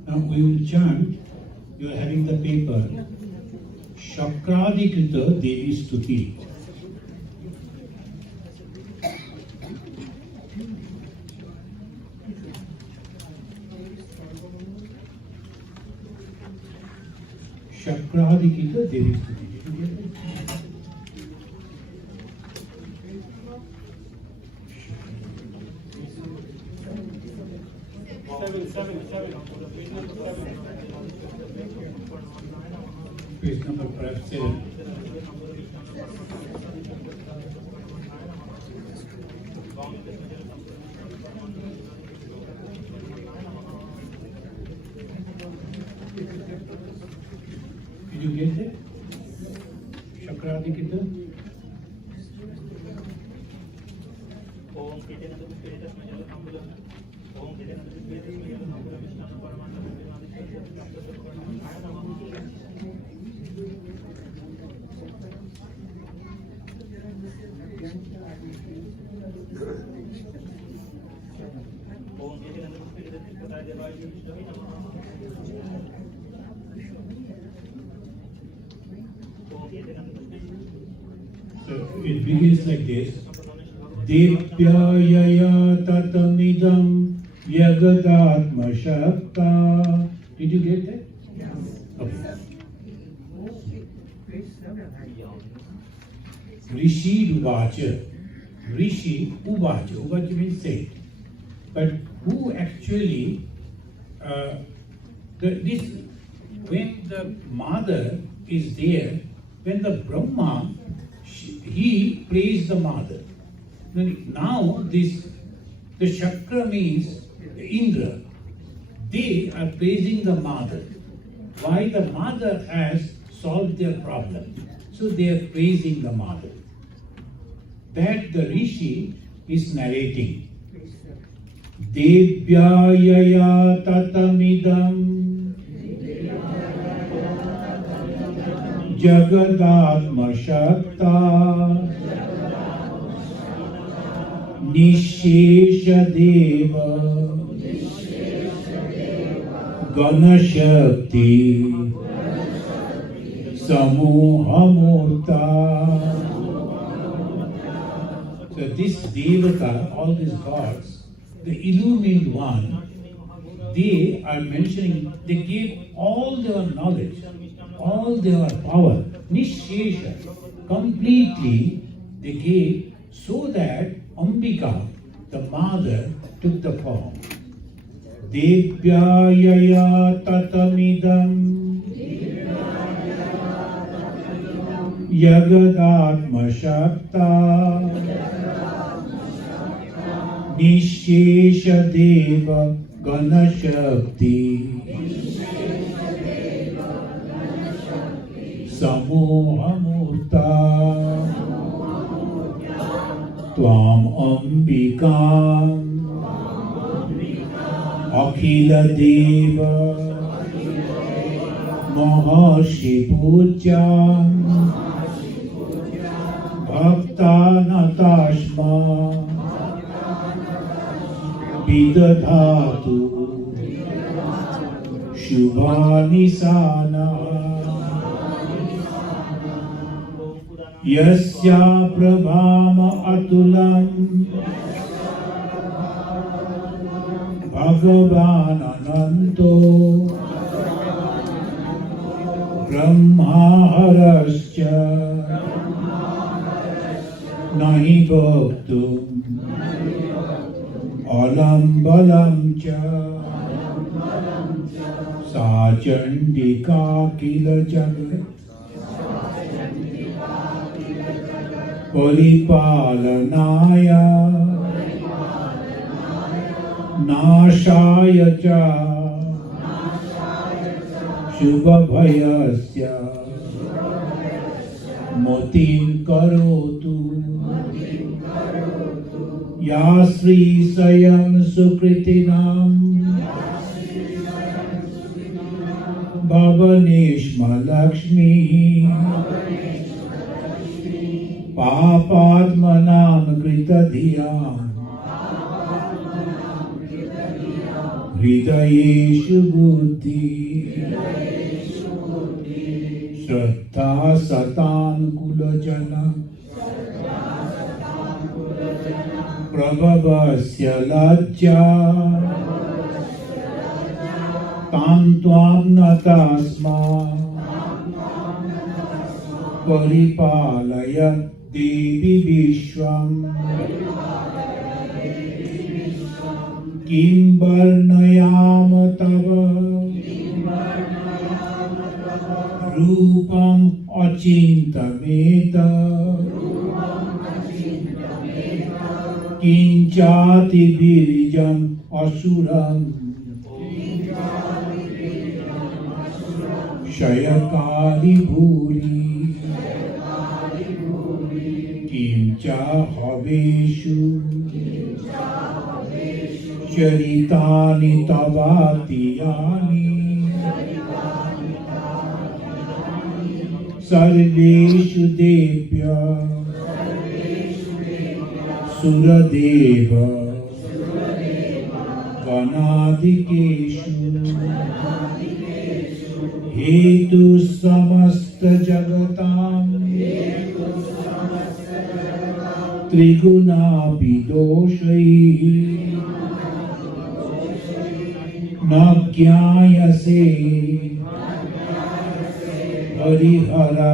Now we will chant, you are having the paper, Shakradikrita Devi Stuti. Shakradikita Devi Stuti. Did you get it? Page number perhaps 7. Did you get it? Shakradikita? So it begins like this. Dipyaya tatamidam yagadatma shakta. Did you get that? Yes. Okay. Rishi Uvacha. Rishi Uvacha. Uvacha means say. But who actually, when the mother is there, when the Brahma, he praised the mother. Now the Shakra means Indra. They are praising the mother. Why? The mother has solved their problem. So they are praising the mother. That the Rishi is narrating. Devyaya tatamidam Jagadatma Shakta Nishesha Deva Ganashakti Samohamurta. So this Devata, all these gods, the illumined one, they are mentioning, they gave all their knowledge, all their power, Nishesha, completely they gave so that Ambika, the mother, took the form. Devyaya tatamidam Yagadatma Shakta Nishesha Deva Ganashakti Samohamurta Tvam Ambikam Akhila Deva Maharshi Pujam Bhakta Natashma Vidadhatu Shubhani Sana Yasya Prabhama Atulam Bhagavan Ananto Brahma Harascha Nahi Bhaktum Alam Balam Cha Sa Chandika Kila Jagat Paripalanaya Nashaya Cha Shubhabhayasya Motin Karotu Ya Sri Sayam Sukritinam Bhavaneshma Lakshmi Papatmanam Kritadhiyam Hridayeshu Buddhi Shraddha Satan Kulajana Prabhavasya Lajja Tam Tvam Natasma परिपालय देवी विश्वं किं वर्णयाम तव रूपम् अचिन्तमेत किञ्चाति बीजम् असुरम् क्षयकारि भूरि किं च हवेषु चरितानि तवातीयानि सर्वेषु देव्य सुरदेव गणाधिकेषु हेतु समस्त जगतां त्रिगुणापि दोषैः न ज्ञायसे हरिहरा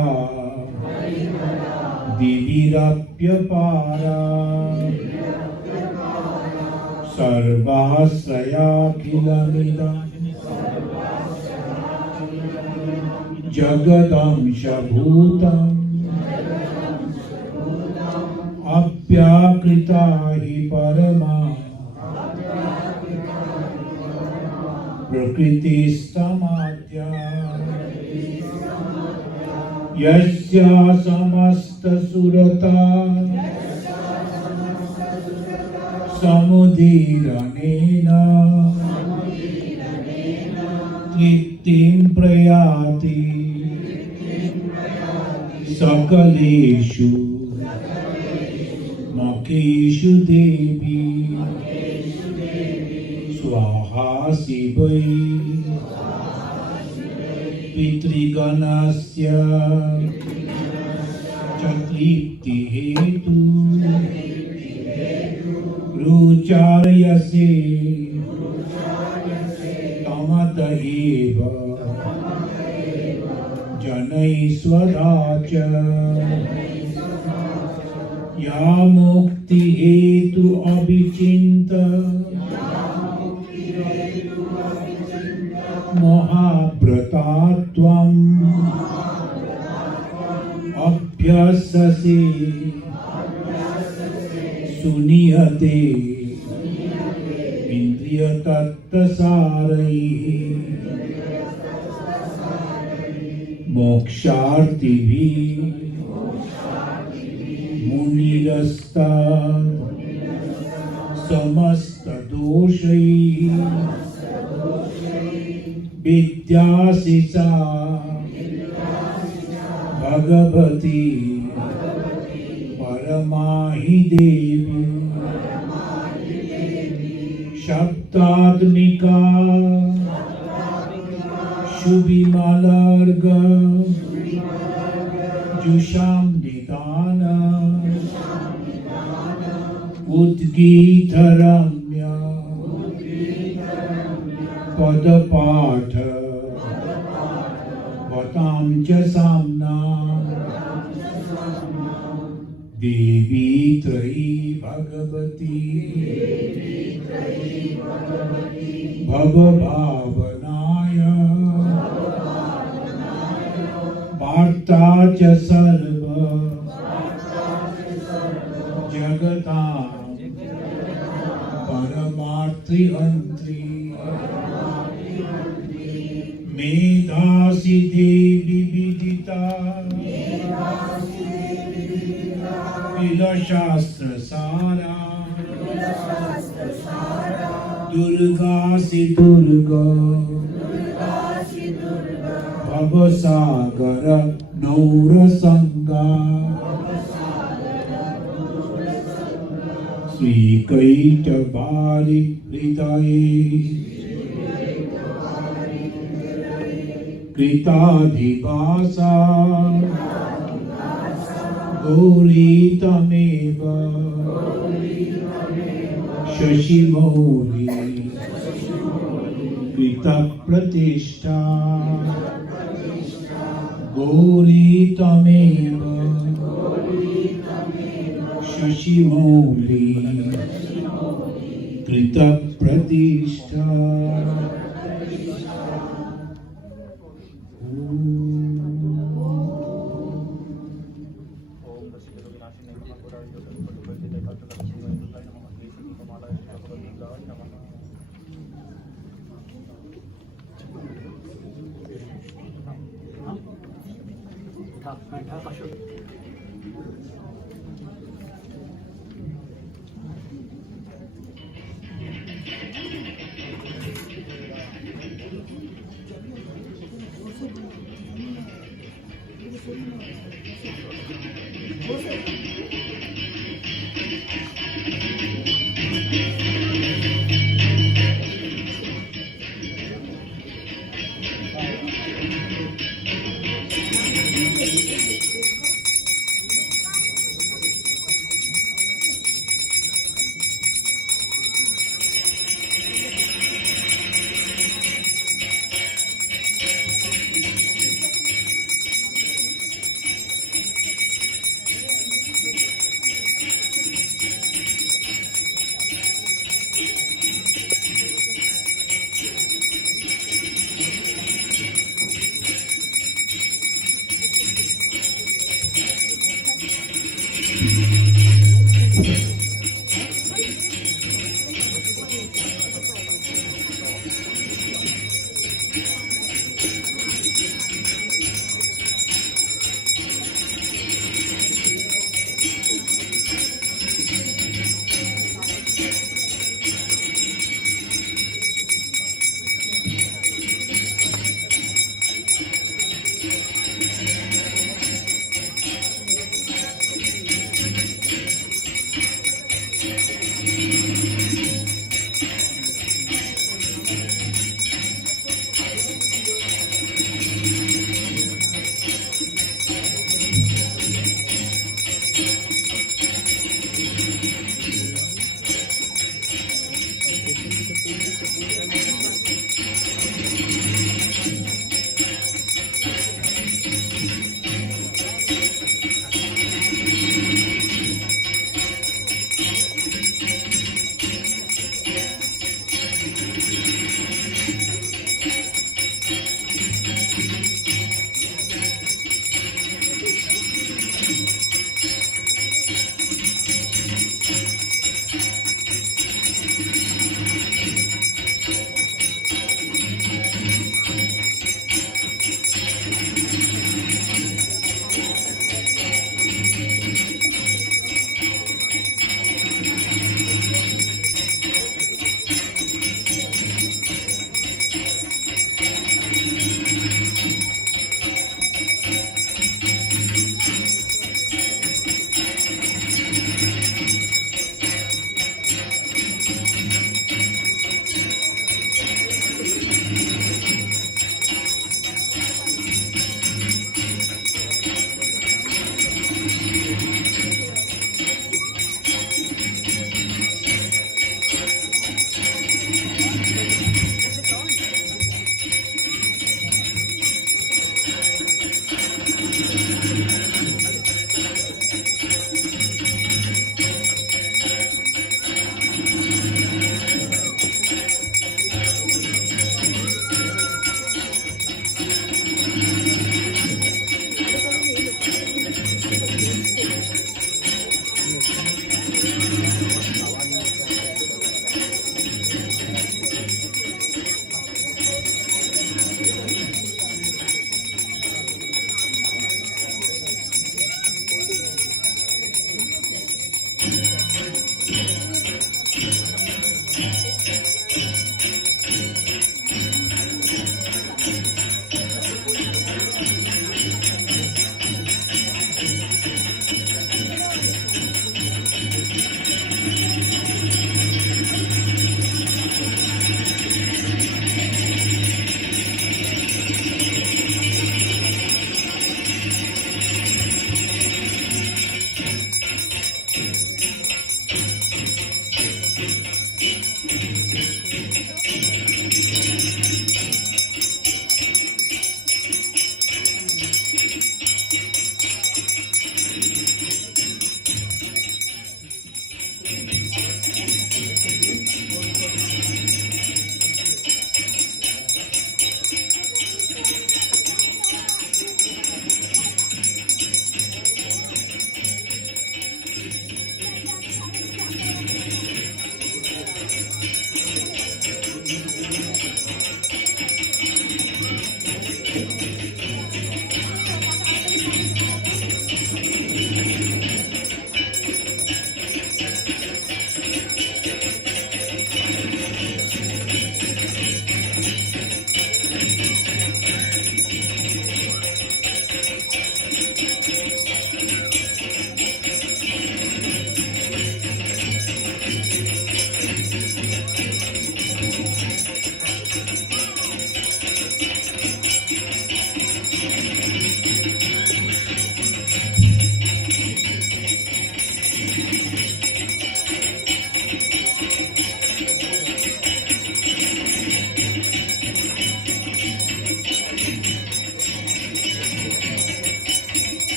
दिविरप्यपारा सर्वाश्रयाखिलमिदं जगदंशभूतम् अव्याकृता हि परमा प्रकृतिस्तमाद्या यस्या समस्तसुरता समुदीरणेन तृप्तिं प्रयाति सकलेषु मखेषु देवी स्वाहा शिवै पितृगणस्य च तृप्तिहेतु रुचार्यसे तमत एव जनैस्वदा च या मुक्ति हेतु अभिचिन्त महाव्रता त्वम् अभ्यससे सुनियते इन्द्रियतत्त्वसारैः मोक्षार्थिभिः मुनिरस्ता समस्तदोषैः विद्यासिसा भगवती परमाहि देवी शब्दात्मिका शुभिमलर्ग जुषां निदान उद्गीतरम्य पदपाठ वतां च साम्ना देवी त्रयी भगवती भवभावनाय वार्ता च सर्व जगतां परमार्थयन्त्री मेधासि देवी विदिता शास्त्रसारा दुर्गासि दुर्गा भवसागर नौरसंगा श्रीकैटभारि हृदये कृताधिवासा गौरी तमेव शशिमौली कृतप्रतिष्ठा गौरी तमेव शशिमौली कृतप्रतिष्ठा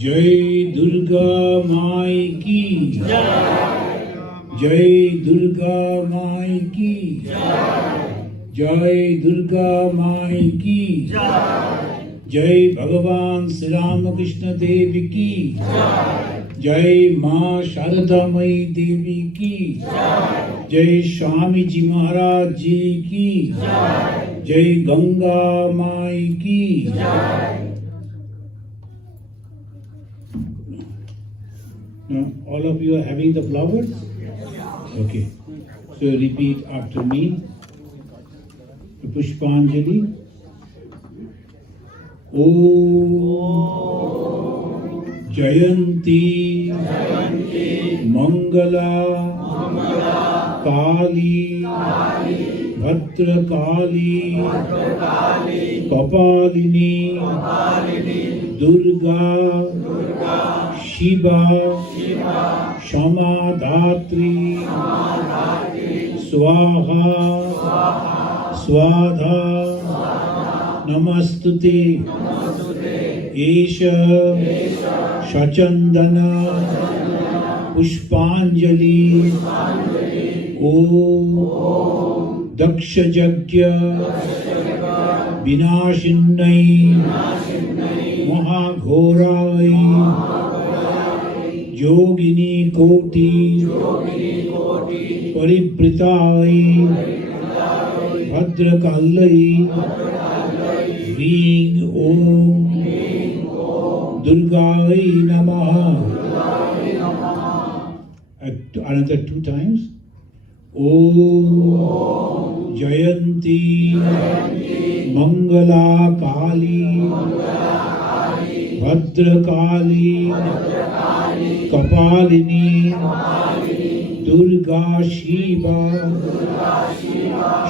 जय दुर्गा माई की जय दुर्गा माई की जय दुर्गा माई की जय भगवान श्री रामकृष्ण देव की जय माँ शारदामयी देवी की जय स्वामी जी महाराज जी की जय गंगा माई की Now, all of you are having the flowers? Okay. So repeat after me. Pushpanjali. Om Jayanti Mangala Kali Bhadra Kali Kapalini Durga Shiva Shamadhatri Swaha Swadha Namastute Esha Shachandana Pushpanjali Om Daksha Jagya Vinashinnai Mahaghorai Yogini Koti Paripritai Bhadrakalai Ring Om Durgai Namaha. Another 2 times. Om Jayanti Mangala Kali Bhadra Kali Kapalini Durga Shiva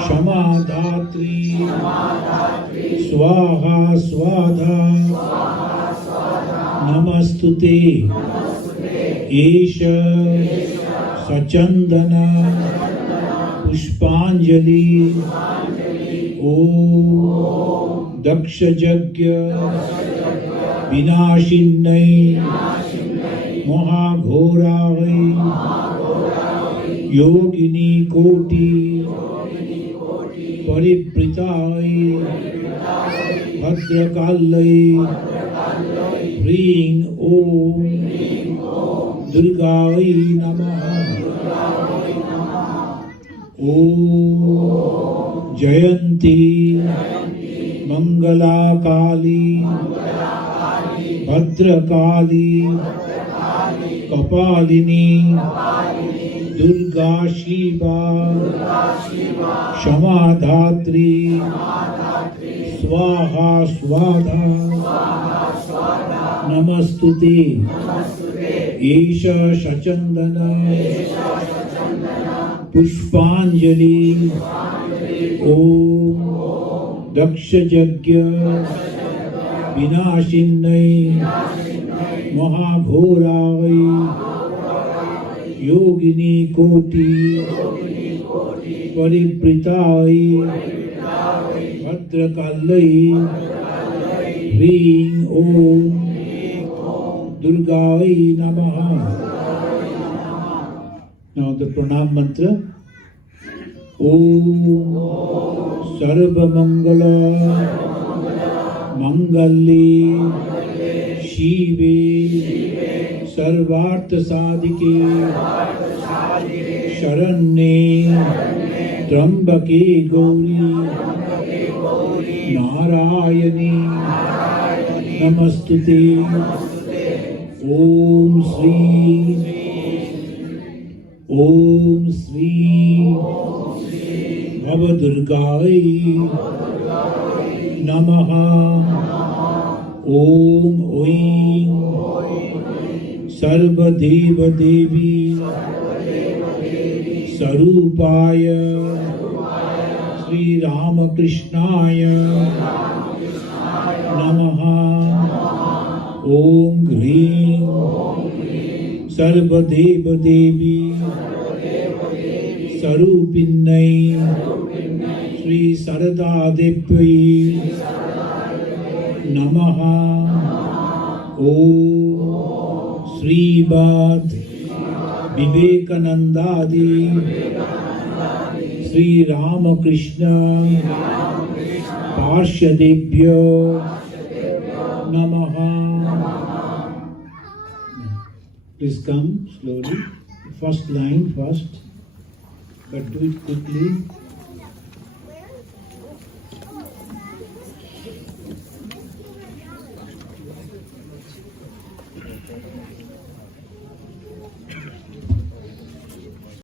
Shamadhatri Swaha Swadha Namastute Esha Sachandana Pushpanjali Om Daksha Jagya Vinashinnai Mahaghorai Yogini Koti Paripritai Bhadrakalai Ring Om Durgai Namaha. Om Jayanti Mangala Kali Bhadra Kali Kapalini Durga Shiva Shamadhatri Swaha Swadha Namastute Esha Shachandana Pushpanjali Om Daksha Jagya Vinashinnai Mahaghorai Yogini Koti Paripritai Bhadrakalai Ring Om Durgai Namaha. Now the pranam mantra. Om Sarva Mangala Mangali Shive Sarvartha Sadike Sharanye Trambake Gauri Narayani Namastute Om Sri Bhavadurgai Namaha. Om Oim Sarva Deva Devi Sarupaya Sri Ramakrishnaya Namaha. Om Grim Sarva Deva Devi Sarupinnai Sri Sarada Devai Namaha. Om Srimad Vivekanandadi Sri Ramakrishna Parshadebhyo Namaha. Please come slowly. First line first, but do it quickly.